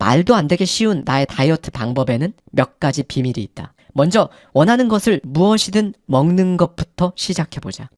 말도 안 되게 쉬운 나의 다이어트 방법에는 몇 가지 비밀이 있다. 먼저 원하는 것을 무엇이든 먹는 것부터 시작해보자.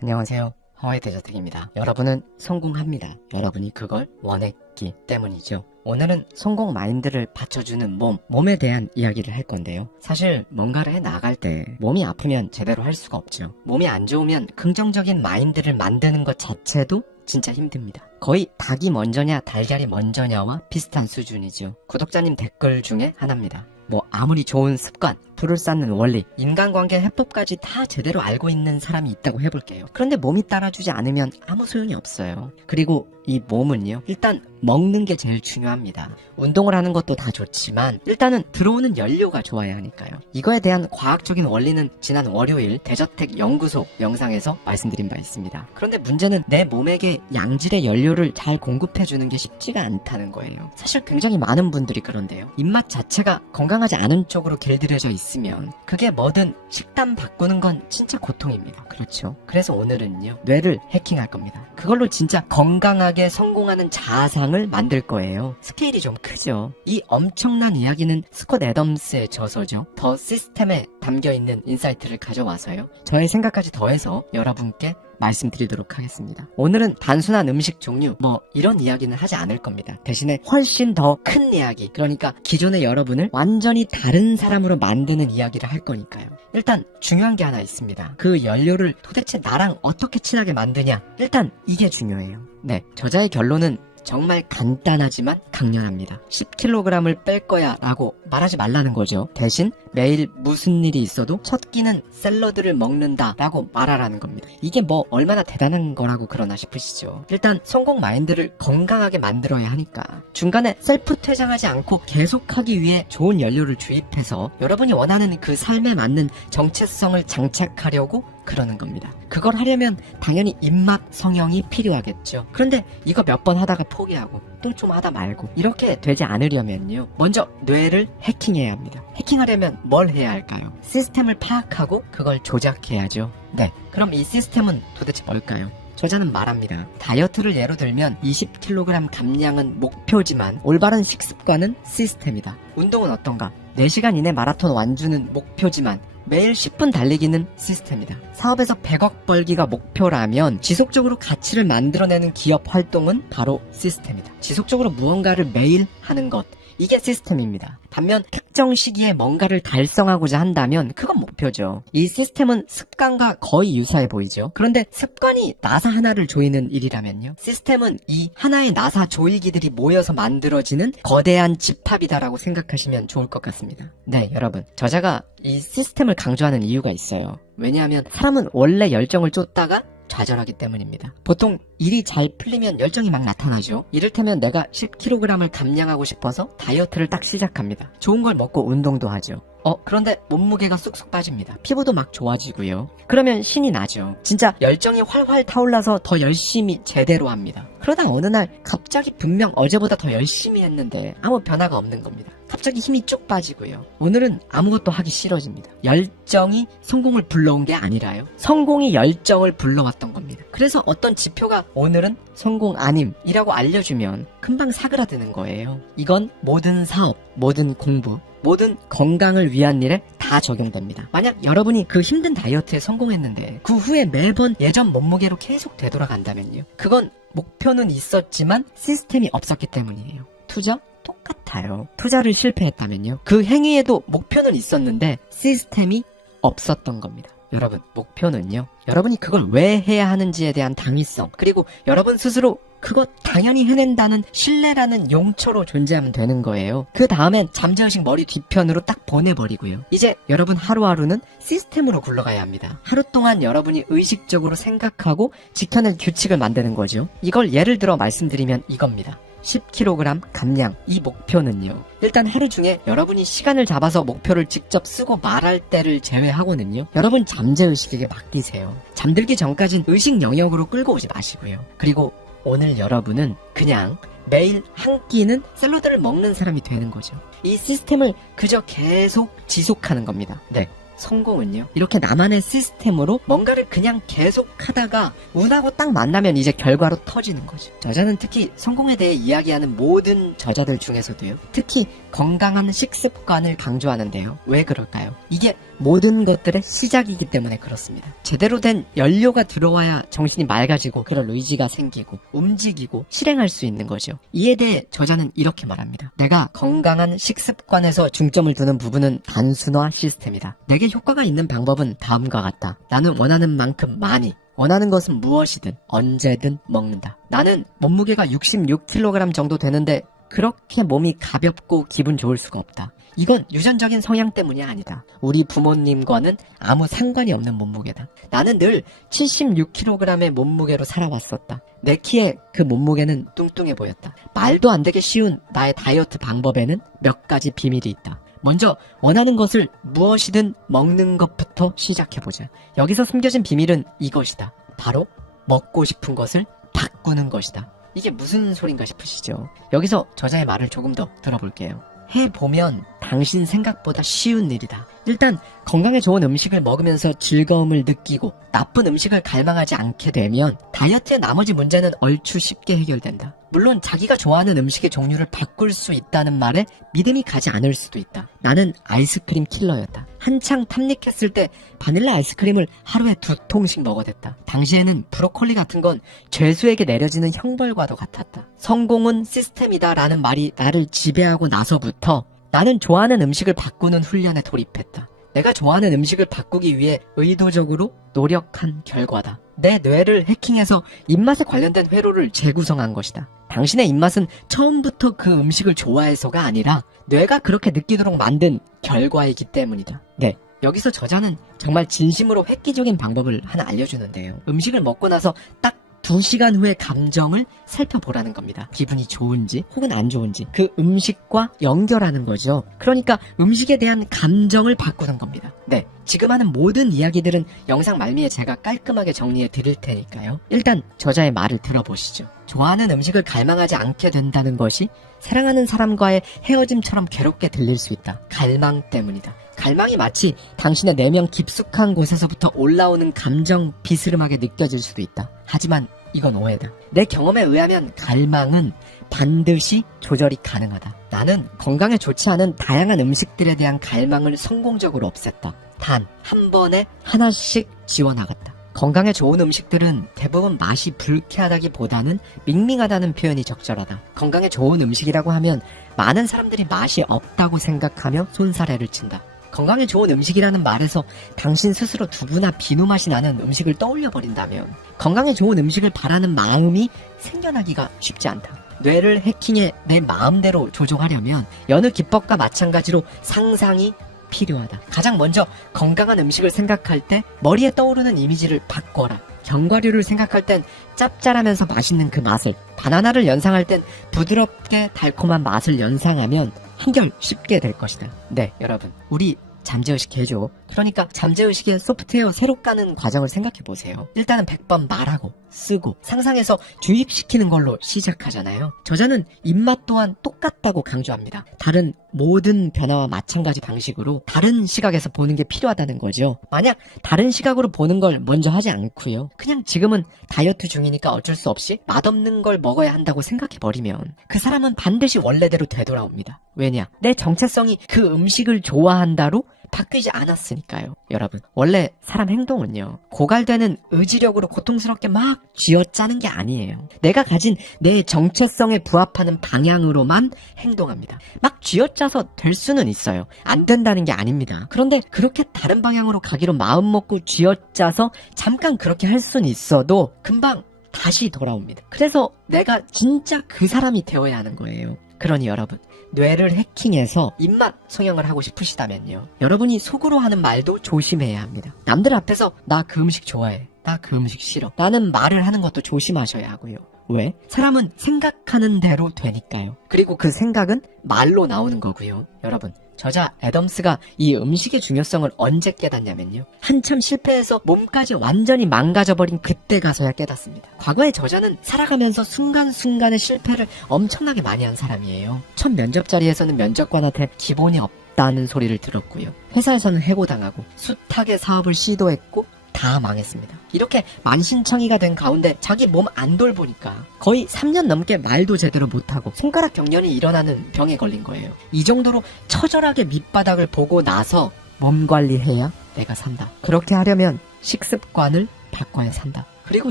안녕하세요. 하와이 데저텍입니다. 여러분은 성공합니다. 여러분이 그걸 원했기 때문이죠. 오늘은 성공 마인드를 받쳐주는 몸에 대한 이야기를 할 건데요. 사실 뭔가를 해 나갈 때 몸이 아프면 제대로 할 수가 없죠. 몸이 안 좋으면 긍정적인 마인드를 만드는 것 자체도 진짜 힘듭니다. 거의 닭이 먼저냐 달걀이 먼저냐와 비슷한 수준이죠. 구독자님 댓글 중에 하나입니다. 아무리 좋은 습관, 불을 쌓는 원리, 인간관계 해법까지 다 제대로 알고 있는 사람이 있다고 해볼게요. 그런데 몸이 따라주지 않으면 아무 소용이 없어요. 그리고 이 몸은요, 일단 먹는 게 제일 중요합니다. 운동을 하는 것도 다 좋지만 일단은 들어오는 연료가 좋아야 하니까요. 이거에 대한 과학적인 원리는 지난 월요일 데저텍 연구소 영상에서 말씀드린 바 있습니다. 그런데 문제는 내 몸에게 양질의 연료를 잘 공급해주는 게 쉽지가 않다는 거예요. 사실 굉장히 많은 분들이 그런데요. 입맛 자체가 건강하지 않은 쪽으로 길들여져 있으면 그게 뭐든 식단 바꾸는 건 진짜 고통입니다. 그렇죠? 그래서 오늘은요, 뇌를 해킹할 겁니다. 그걸로 진짜 건강하게 성공하는 자아상을 만들 거예요. 스케일이 좀 크죠. 이 엄청난 이야기는 스콧 애덤스의 저서죠. 더 시스템에 담겨있는 인사이트를 가져와서요, 저의 생각까지 더해서 여러분께 말씀드리도록 하겠습니다. 오늘은 단순한 음식 종류 이런 이야기는 하지 않을 겁니다. 대신에 훨씬 더 큰 이야기, 그러니까 기존의 여러분을 완전히 다른 사람으로 만드는 이야기를 할 거니까요. 일단 중요한 게 하나 있습니다. 그 연료를 도대체 나랑 어떻게 친하게 만드냐, 일단 이게 중요해요. 네, 저자의 결론은 정말 간단하지만 강렬합니다. 10kg을 뺄 거야 라고 말하지 말라는 거죠. 대신 매일 무슨 일이 있어도 첫 끼는 샐러드를 먹는다 라고 말하라는 겁니다. 이게 얼마나 대단한 거라고 그러나 싶으시죠. 일단 성공 마인드를 건강하게 만들어야 하니까 중간에 셀프 퇴장하지 않고 계속하기 위해 좋은 연료를 주입해서 여러분이 원하는 그 삶에 맞는 정체성을 장착하려고 그러는 겁니다. 그걸 하려면 당연히 입맛 성형이 필요하겠죠. 그런데 이거 몇 번 하다가 포기하고 또 좀 하다 말고 이렇게 되지 않으려면요, 먼저 뇌를 해킹해야 합니다. 해킹하려면 뭘 해야 할까요? 시스템을 파악하고 그걸 조작해야죠. 네, 그럼 이 시스템은 도대체 뭘까요? 저자는 말합니다. 다이어트를 예로 들면 20kg 감량은 목표지만 올바른 식습관은 시스템이다. 운동은 어떤가? 4시간 이내 마라톤 완주는 목표지만 매일 10분 달리기는 시스템이다. 사업에서 100억 벌기가 목표라면 지속적으로 가치를 만들어내는 기업 활동은 바로 시스템이다. 지속적으로 무언가를 매일 하는 것, 이게 시스템입니다. 반면 특정 시기에 뭔가를 달성하고자 한다면 그건 목표죠. 이 시스템은 습관과 거의 유사해 보이죠. 그런데 습관이 나사 하나를 조이는 일이라면요, 시스템은 이 하나의 나사 조이기들이 모여서 만들어지는 거대한 집합이다라고 생각하시면 좋을 것 같습니다. 네, 여러분, 저자가 이 시스템을 강조하는 이유가 있어요. 왜냐하면 사람은 원래 열정을 쫓다가 좌절하기 때문입니다. 보통 일이 잘 풀리면 열정이 막 나타나죠. 이를테면 내가 10kg을 감량하고 싶어서 다이어트를 딱 시작합니다. 좋은 걸 먹고 운동도 하죠. 그런데 몸무게가 쑥쑥 빠집니다. 피부도 막 좋아지고요. 그러면 신이 나죠. 진짜 열정이 활활 타올라서 더 열심히 제대로 합니다. 그러다 어느 날 갑자기 분명 어제보다 더 열심히 했는데 아무 변화가 없는 겁니다. 갑자기 힘이 쭉 빠지고요. 오늘은 아무것도 하기 싫어집니다. 열정이 성공을 불러온 게 아니라요, 성공이 열정을 불러왔던 겁니다. 그래서 어떤 지표가 오늘은 성공 아님이라고 알려주면 금방 사그라드는 거예요. 이건 모든 사업, 모든 공부, 모든 건강을 위한 일에 다 적용됩니다. 만약 여러분이 그 힘든 다이어트에 성공했는데 그 후에 매번 예전 몸무게로 계속 되돌아간다면요, 그건 목표는 있었지만 시스템이 없었기 때문이에요. 투자? 똑같아요. 투자를 실패했다면요, 그 행위에도 목표는 있었는데 시스템이 없었던 겁니다. 여러분, 목표는요, 여러분이 그걸 왜 해야 하는지에 대한 당위성, 그리고 여러분 스스로 그거 당연히 해낸다는 신뢰라는 용처로 존재하면 되는 거예요. 그 다음엔 잠재의식 머리 뒤편으로 딱 보내버리고요, 이제 여러분 하루하루는 시스템으로 굴러가야 합니다. 하루 동안 여러분이 의식적으로 생각하고 지켜낼 규칙을 만드는 거죠. 이걸 예를 들어 말씀드리면 이겁니다. 10kg 감량, 이 목표는요, 일단 하루 중에 여러분이 시간을 잡아서 목표를 직접 쓰고 말할 때를 제외하고는요, 여러분 잠재의식에게 맡기세요. 잠들기 전까진 의식 영역으로 끌고 오지 마시고요. 그리고 오늘 여러분은 그냥 매일 한 끼는 샐러드를 먹는 사람이 되는 거죠. 이 시스템을 그저 계속 지속하는 겁니다. 네, 성공은요, 이렇게 나만의 시스템으로 뭔가를 그냥 계속 하다가 운하고 딱 만나면 이제 결과로 터지는 거죠. 저자는 특히 성공에 대해 이야기하는 모든 저자들 중에서도요, 특히 건강한 식습관을 강조하는데요. 왜 그럴까요? 이게 모든 것들의 시작이기 때문에 그렇습니다. 제대로 된 연료가 들어와야 정신이 맑아지고 그런 의지가 생기고 움직이고 실행할 수 있는 거죠. 이에 대해 저자는 이렇게 말합니다. 내가 건강한 식습관에서 중점을 두는 부분은 단순화 시스템이다. 내게 효과가 있는 방법은 다음과 같다. 나는 원하는 만큼 많이, 원하는 것은 무엇이든 언제든 먹는다. 나는 몸무게가 66kg 정도 되는데 그렇게 몸이 가볍고 기분 좋을 수가 없다. 이건 유전적인 성향 때문이 아니다. 우리 부모님과는 아무 상관이 없는 몸무게다. 나는 늘 76kg의 몸무게로 살아왔었다. 내 키에 그 몸무게는 뚱뚱해 보였다. 말도 안 되게 쉬운 나의 다이어트 방법에는 몇 가지 비밀이 있다. 먼저 원하는 것을 무엇이든 먹는 것부터 시작해보자. 여기서 숨겨진 비밀은 이것이다. 바로 먹고 싶은 것을 바꾸는 것이다. 이게 무슨 소린가 싶으시죠? 여기서 저자의 말을 조금 더 들어볼게요. 해보면 당신 생각보다 쉬운 일이다. 일단 건강에 좋은 음식을 먹으면서 즐거움을 느끼고 나쁜 음식을 갈망하지 않게 되면 다이어트의 나머지 문제는 얼추 쉽게 해결된다. 물론 자기가 좋아하는 음식의 종류를 바꿀 수 있다는 말에 믿음이 가지 않을 수도 있다. 나는 아이스크림 킬러였다. 한창 탐닉했을 때 바닐라 아이스크림을 하루에 2통씩 먹어댔다. 당시에는 브로콜리 같은 건 죄수에게 내려지는 형벌과도 같았다. 성공은 시스템이다 라는 말이 나를 지배하고 나서부터 나는 좋아하는 음식을 바꾸는 훈련에 돌입했다. 내가 좋아하는 음식을 바꾸기 위해 의도적으로 노력한 결과다. 내 뇌를 해킹해서 입맛에 관련된 회로를 재구성한 것이다. 당신의 입맛은 처음부터 그 음식을 좋아해서가 아니라 뇌가 그렇게 느끼도록 만든 결과이기 때문이다. 네, 여기서 저자는 정말 진심으로 획기적인 방법을 하나 알려주는데요. 음식을 먹고 나서 딱 2시간 후의 감정을 살펴보라는 겁니다. 기분이 좋은지 혹은 안 좋은지 그 음식과 연결하는 거죠. 그러니까 음식에 대한 감정을 바꾸는 겁니다. 네, 지금 하는 모든 이야기들은 영상 말미에 제가 깔끔하게 정리해 드릴 테니까요. 일단 저자의 말을 들어보시죠. 좋아하는 음식을 갈망하지 않게 된다는 것이 사랑하는 사람과의 헤어짐처럼 괴롭게 들릴 수 있다. 갈망 때문이다. 갈망이 마치 당신의 내면 깊숙한 곳에서부터 올라오는 감정 비스름하게 느껴질 수도 있다. 하지만 이건 오해다. 내 경험에 의하면 갈망은 반드시 조절이 가능하다. 나는 건강에 좋지 않은 다양한 음식들에 대한 갈망을 성공적으로 없앴다. 단 한 번에 하나씩 지워나갔다. 건강에 좋은 음식들은 대부분 맛이 불쾌하다기보다는 밍밍하다는 표현이 적절하다. 건강에 좋은 음식이라고 하면 많은 사람들이 맛이 없다고 생각하며 손사래를 친다. 건강에 좋은 음식이라는 말에서 당신 스스로 두부나 비누 맛이 나는 음식을 떠올려버린다면 건강에 좋은 음식을 바라는 마음이 생겨나기가 쉽지 않다. 뇌를 해킹해 내 마음대로 조종하려면 여느 기법과 마찬가지로 상상이 필요하다. 가장 먼저 건강한 음식을 생각할 때 머리에 떠오르는 이미지를 바꿔라. 견과류를 생각할 땐 짭짤하면서 맛있는 그 맛을, 바나나를 연상할 땐 부드럽게 달콤한 맛을 연상하면 한결 쉽게 될 것이다. 네, 여러분, 우리 잠재의식 개조, 그러니까 잠재의식의 소프트웨어 새로 까는 과정을 생각해보세요. 일단은 100번 말하고 쓰고 상상해서 주입시키는 걸로 시작하잖아요. 저자는 입맛 또한 똑같다고 강조합니다. 다른 모든 변화와 마찬가지 방식으로 다른 시각에서 보는 게 필요하다는 거죠. 만약 다른 시각으로 보는 걸 먼저 하지 않고요, 그냥 지금은 다이어트 중이니까 어쩔 수 없이 맛없는 걸 먹어야 한다고 생각해버리면 그 사람은 반드시 원래대로 되돌아옵니다. 왜냐? 내 정체성이 그 음식을 좋아한다로 바뀌지 않았으니까요. 여러분, 원래 사람 행동은요, 고갈되는 의지력으로 고통스럽게 막 쥐어짜는 게 아니에요. 내가 가진 내 정체성에 부합하는 방향으로만 행동합니다. 막 쥐어짜서 될 수는 있어요. 안 된다는 게 아닙니다. 그런데 그렇게 다른 방향으로 가기로 마음먹고 쥐어짜서 잠깐 그렇게 할 수는 있어도 금방 다시 돌아옵니다. 그래서 내가 진짜 그 사람이 되어야 하는 거예요. 그러니 여러분, 뇌를 해킹해서 입맛 성형을 하고 싶으시다면요, 여러분이 속으로 하는 말도 조심해야 합니다. 남들 앞에서 나 그 음식 좋아해, 나 그 음식 싫어 라는 말을 하는 것도 조심하셔야 하고요. 왜? 사람은 생각하는 대로 되니까요. 그리고 그 생각은 말로 나오는 거고요. 여러분, 저자 애덤스가 이 음식의 중요성을 언제 깨닫냐면요, 한참 실패해서 몸까지 완전히 망가져버린 그때 가서야 깨닫습니다. 과거의 저자는 살아가면서 순간순간의 실패를 엄청나게 많이 한 사람이에요. 첫 면접 자리에서는 면접관한테 기본이 없다 망했다는 소리를 들었고요. 회사에서는 해고당하고 숱하게 사업을 시도했고 다 망했습니다. 이렇게 만신창이가 된 가운데 자기 몸 안 돌보니까 거의 3년 넘게 말도 제대로 못하고 손가락 경련이 일어나는 병에 걸린 거예요. 이 정도로 처절하게 밑바닥을 보고 나서 몸 관리해야 내가 산다. 그렇게 하려면 식습관을 바꿔야 산다. 그리고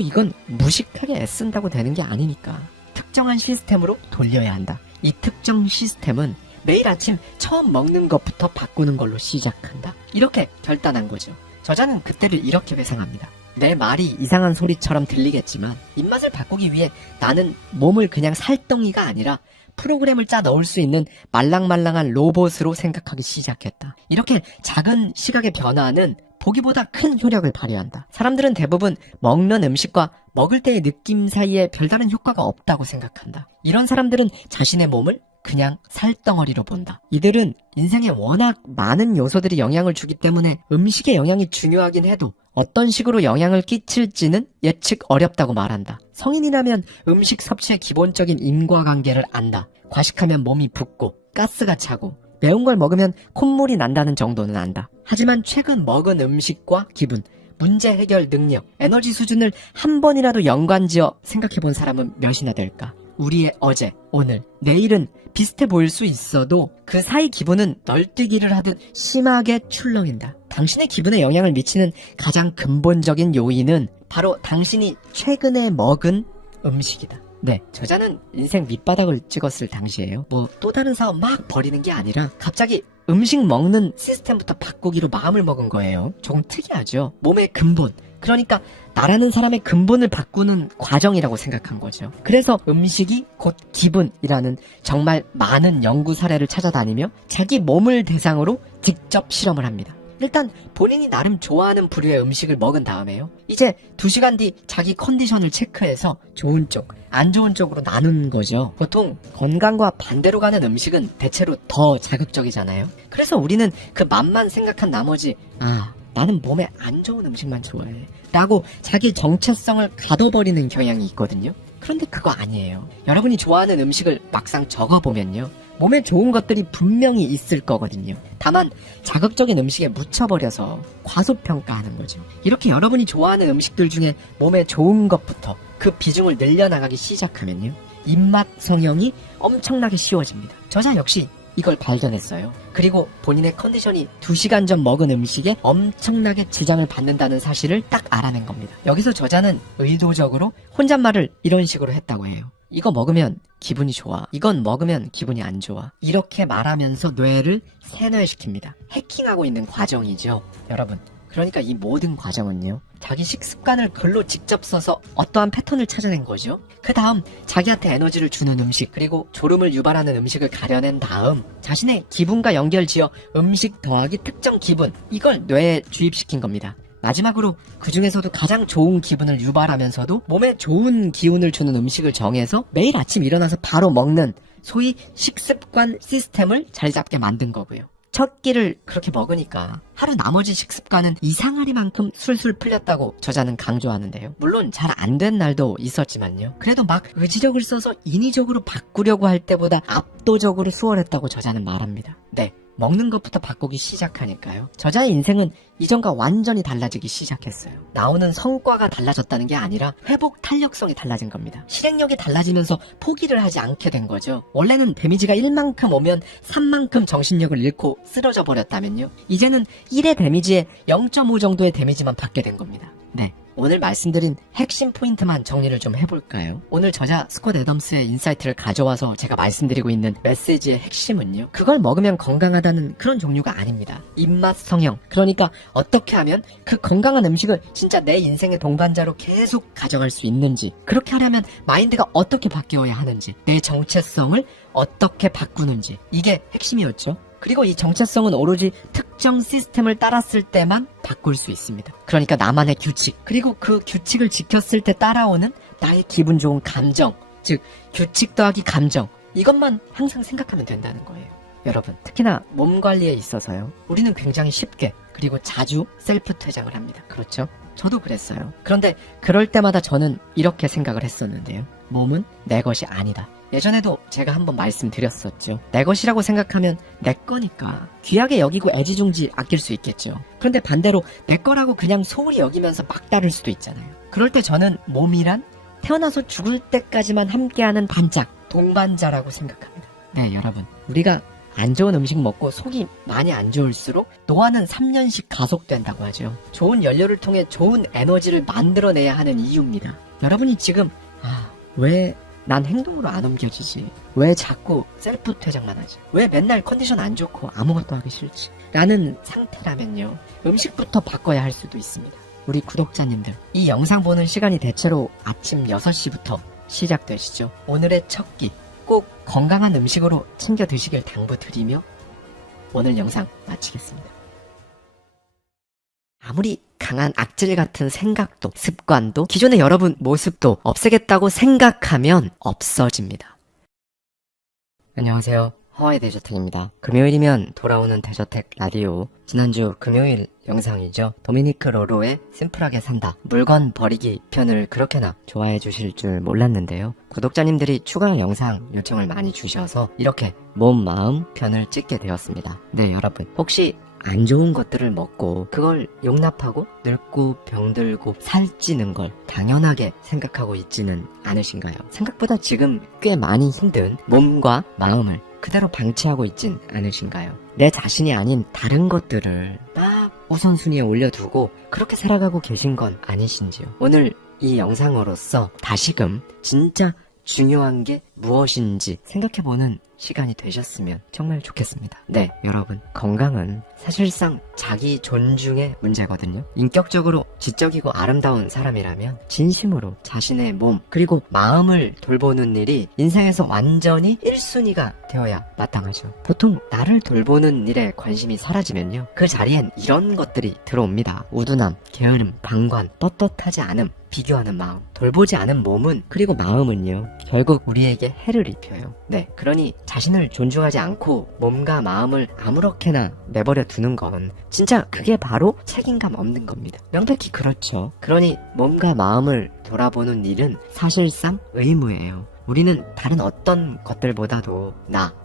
이건 무식하게 애쓴다고 되는 게 아니니까 특정한 시스템으로 돌려야 한다. 이 특정 시스템은 매일 아침 처음 먹는 것부터 바꾸는 걸로 시작한다. 이렇게 결단한 거죠. 저자는 그때를 이렇게 회상합니다. 내 말이 이상한 소리처럼 들리겠지만 입맛을 바꾸기 위해 나는 몸을 그냥 살덩이가 아니라 프로그램을 짜 넣을 수 있는 말랑말랑한 로봇으로 생각하기 시작했다. 이렇게 작은 시각의 변화는 보기보다 큰 효력을 발휘한다. 사람들은 대부분 먹는 음식과 먹을 때의 느낌 사이에 별다른 효과가 없다고 생각한다. 이런 사람들은 자신의 몸을 그냥 살덩어리로 본다. 이들은 인생에 워낙 많은 요소들이 영향을 주기 때문에 음식의 영향이 중요하긴 해도 어떤 식으로 영향을 끼칠지는 예측 어렵다고 말한다. 성인이라면 음식 섭취의 기본적인 인과관계를 안다. 과식하면 몸이 붓고 가스가 차고 매운 걸 먹으면 콧물이 난다는 정도는 안다. 하지만 최근 먹은 음식과 기분, 문제 해결 능력, 에너지 수준을 한 번이라도 연관지어 생각해 본 사람은 몇이나 될까? 우리의 어제, 오늘, 내일은 비슷해 보일 수 있어도 그 사이 기분은 널뛰기를 하듯 심하게 출렁인다. 당신의 기분에 영향을 미치는 가장 근본적인 요인은 바로 당신이 최근에 먹은 음식이다. 네, 저자는 인생 밑바닥을 찍었을 당시에요. 또 다른 사업 막 벌이는 게 아니라 갑자기 음식 먹는 시스템부터 바꾸기로 마음을 먹은 거예요. 조금 특이하죠. 몸의 근본, 그러니까 나라는 사람의 근본을 바꾸는 과정이라고 생각한 거죠. 그래서 음식이 곧 기분이라는 정말 많은 연구 사례를 찾아다니며 자기 몸을 대상으로 직접 실험을 합니다. 일단 본인이 나름 좋아하는 부류의 음식을 먹은 다음에요. 이제 2시간 뒤 자기 컨디션을 체크해서 좋은 쪽, 안 좋은 쪽으로 나누는 거죠. 보통 건강과 반대로 가는 음식은 대체로 더 자극적이잖아요. 그래서 우리는 그 맛만 생각한 나머지 나는 몸에 안 좋은 음식만 좋아해 라고 자기 정체성을 가둬버리는 경향이 있거든요. 그런데 그거 아니에요. 여러분이 좋아하는 음식을 막상 적어보면요, 몸에 좋은 것들이 분명히 있을 거거든요. 다만 자극적인 음식에 묻혀버려서 과소평가하는 거죠. 이렇게 여러분이 좋아하는 음식들 중에 몸에 좋은 것부터 그 비중을 늘려나가기 시작하면요, 입맛 성형이 엄청나게 쉬워집니다. 저자 역시 이걸 발견했어요. 그리고 본인의 컨디션이 2시간 전 먹은 음식에 엄청나게 지장을 받는다는 사실을 딱 알아낸 겁니다. 여기서 저자는 의도적으로 혼잣말을 이런 식으로 했다고 해요. 이거 먹으면 기분이 좋아. 이건 먹으면 기분이 안 좋아. 이렇게 말하면서 뇌를 세뇌시킵니다. 해킹하고 있는 과정이죠. 여러분, 그러니까 이 모든 과정은요, 자기 식습관을 글로 직접 써서 어떠한 패턴을 찾아낸 거죠. 그 다음 자기한테 에너지를 주는 음식, 그리고 졸음을 유발하는 음식을 가려낸 다음 자신의 기분과 연결지어 음식 더하기 특정 기분, 이걸 뇌에 주입시킨 겁니다. 마지막으로 그 중에서도 가장 좋은 기분을 유발하면서도 몸에 좋은 기운을 주는 음식을 정해서 매일 아침 일어나서 바로 먹는 소위 식습관 시스템을 자리 잡게 만든 거고요. 첫 끼를 그렇게 먹으니까 하루 나머지 식습관은 이상하리만큼 술술 풀렸다고 저자는 강조하는데요. 물론 잘 안 된 날도 있었지만요. 그래도 막 의지력을 써서 인위적으로 바꾸려고 할 때보다 압도적으로 수월했다고 저자는 말합니다. 네, 먹는 것부터 바꾸기 시작하니까요, 저자의 인생은 이전과 완전히 달라지기 시작했어요. 나오는 성과가 달라졌다는 게 아니라 회복 탄력성이 달라진 겁니다. 실행력이 달라지면서 포기를 하지 않게 된 거죠. 원래는 데미지가 1만큼 오면 3만큼 정신력을 잃고 쓰러져 버렸다면요, 이제는 1의 데미지에 0.5 정도의 데미지만 받게 된 겁니다. 네, 오늘 말씀드린 핵심 포인트만 정리를 좀 해볼까요? 오늘 저자 스콧 애덤스의 인사이트를 가져와서 제가 말씀드리고 있는 메시지의 핵심은요, 그걸 먹으면 건강하다는 그런 종류가 아닙니다. 입맛 성형, 그러니까 어떻게 하면 그 건강한 음식을 진짜 내 인생의 동반자로 계속 가져갈 수 있는지, 그렇게 하려면 마인드가 어떻게 바뀌어야 하는지, 내 정체성을 어떻게 바꾸는지, 이게 핵심이었죠. 그리고 이 정체성은 오로지 특정 시스템을 따랐을 때만 바꿀 수 있습니다. 그러니까 나만의 규칙, 그리고 그 규칙을 지켰을 때 따라오는 나의 기분 좋은 감정, 즉 규칙 더하기 감정, 이것만 항상 생각하면 된다는 거예요. 여러분, 특히나 몸 관리에 있어서요, 우리는 굉장히 쉽게 그리고 자주 셀프 퇴장을 합니다. 그렇죠? 저도 그랬어요. 그런데 그럴 때마다 저는 이렇게 생각을 했었는데요, 몸은 내 것이 아니다. 예전에도 제가 한번 말씀드렸었죠. 내 것이라고 생각하면 내 거니까 귀하게 여기고 애지중지 아낄 수 있겠죠. 그런데 반대로 내 거라고 그냥 소홀히 여기면서 막 다룰 수도 있잖아요. 그럴 때 저는 몸이란 태어나서 죽을 때까지만 함께하는 반짝, 동반자라고 생각합니다. 네, 여러분. 우리가 안 좋은 음식 먹고 속이 많이 안 좋을수록 노화는 3년씩 가속된다고 하죠. 좋은 연료를 통해 좋은 에너지를 만들어내야 하는 이유입니다. 여러분이 지금 왜 난 행동으로 안 옮겨지지? 왜 자꾸 셀프 퇴장만 하지? 왜 맨날 컨디션 안 좋고 아무것도 하기 싫지? 라는 상태라면요, 음식부터 바꿔야 할 수도 있습니다. 우리 구독자님들, 이 영상 보는 시간이 대체로 아침 6시부터 시작되시죠. 오늘의 첫 끼, 꼭 건강한 음식으로 챙겨 드시길 당부드리며 오늘 영상 마치겠습니다. 아무리 강한 악질 같은 생각도, 습관도, 기존의 여러분 모습도 없애겠다고 생각하면 없어집니다. 안녕하세요. 하와이 데저텍입니다. 금요일이면 돌아오는 데저텍 라디오. 지난주 금요일 영상이죠. 도미니크 로로의 심플하게 산다, 물건 버리기 편을 그렇게나 좋아해 주실 줄 몰랐는데요. 구독자님들이 추가 영상 요청을 많이 주셔서 이렇게 몸, 마음 편을 찍게 되었습니다. 네, 여러분. 혹시 안 좋은 것들을 먹고 그걸 용납하고 늙고 병들고 살찌는 걸 당연하게 생각하고 있지는 않으신가요? 생각보다 지금 꽤 많이 힘든 몸과 마음을 그대로 방치하고 있진 않으신가요? 내 자신이 아닌 다른 것들을 막 우선순위에 올려두고 그렇게 살아가고 계신 건 아니신지요? 오늘 이 영상으로서 다시금 진짜 중요한 게 무엇인지 생각해보는 시간이 되셨으면 정말 좋겠습니다. 네, 여러분. 건강은 사실상 자기 존중의 문제거든요. 인격적으로 지적이고 아름다운 사람이라면 진심으로 자신의 몸 그리고 마음을 돌보는 일이 인생에서 완전히 1순위가 되어야 마땅하죠. 보통 나를 돌보는 일에 관심이 사라지면요, 그 자리엔 이런 것들이 들어옵니다. 우둔함, 게으름, 방관, 떳떳하지 않음, 비교하는 마음. 돌보지 않은 몸은, 그리고 마음은요, 결국 우리에게 해를 입혀요. 네, 그러니 자신을 존중하지 않고 몸과 마음을 아무렇게나 내버려 두는 건 진짜 그게 바로 책임감 없는 겁니다. 명백히 그렇죠. 그러니 몸과 마음을 돌아보는 일은 사실상 의무예요. 우리는 다른 어떤 것들보다도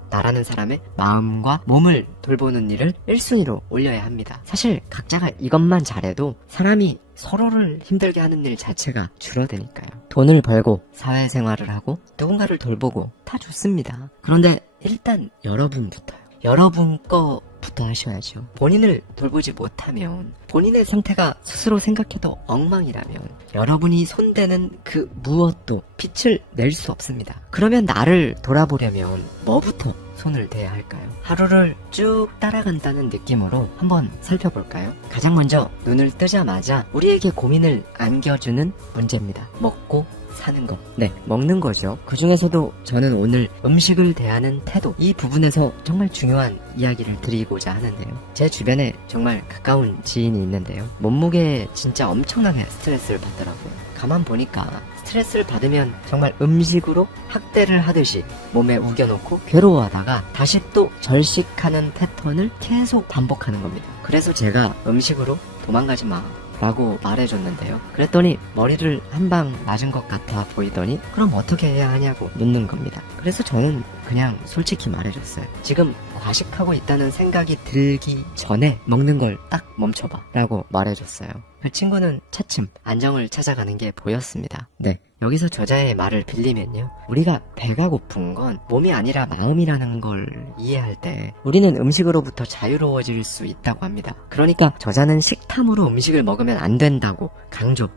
나라는 사람의 마음과 몸을 돌보는 일을 1순위로 올려야 합니다. 사실 각자가 이것만 잘해도 사람이 서로를 힘들게 하는 일 자체가 줄어드니까요. 돈을 벌고 사회생활을 하고 누군가를 돌보고 다 좋습니다. 그런데 일단 여러분부터요. 여러분 거부터 하셔야죠. 본인을 돌보지 못하면, 본인의 상태가 스스로 생각해도 엉망이라면 여러분이 손대는 그 무엇도 빛을 낼 수 없습니다. 그러면 나를 돌아보려면 뭐부터 손을 대야 할까요? 하루를 쭉 따라간다는 느낌으로 한번 살펴볼까요? 가장 먼저 눈을 뜨자마자 우리에게 고민을 안겨주는 문제입니다. 먹고 사는 거. 네, 먹는 거죠. 그 중에서도 저는 오늘 음식을 대하는 태도, 이 부분에서 정말 중요한 이야기를 드리고자 하는데요. 제 주변에 정말 가까운 지인이 있는데요. 몸무게에 진짜 엄청나게 스트레스를 받더라고요. 가만 보니까 스트레스를 받으면 정말 음식으로 학대를 하듯이 몸에 우겨놓고 괴로워하다가 다시 또 절식하는 패턴을 계속 반복하는 겁니다. 그래서 제가 음식으로 도망가지 마 라고 말해줬는데요. 그랬더니 머리를 한 방 맞은 것 같아 보이더니 그럼 어떻게 해야 하냐고 묻는 겁니다. 그래서 저는 그냥 솔직히 말해줬어요. 지금 과식하고 있다는 생각이 들기 전에 먹는 걸 딱 멈춰봐 라고 말해줬어요. 그 친구는 차츰 안정을 찾아가는 게 보였습니다. 네, 여기서 저자의 말을 빌리면요, 우리가 배가 고픈 건 몸이 아니라 마음이라는 걸 이해할 때 우리는 음식으로부터 자유로워질 수 있다고 합니다. 그러니까 저자는 식탐으로 음식을 먹으면 안 된다고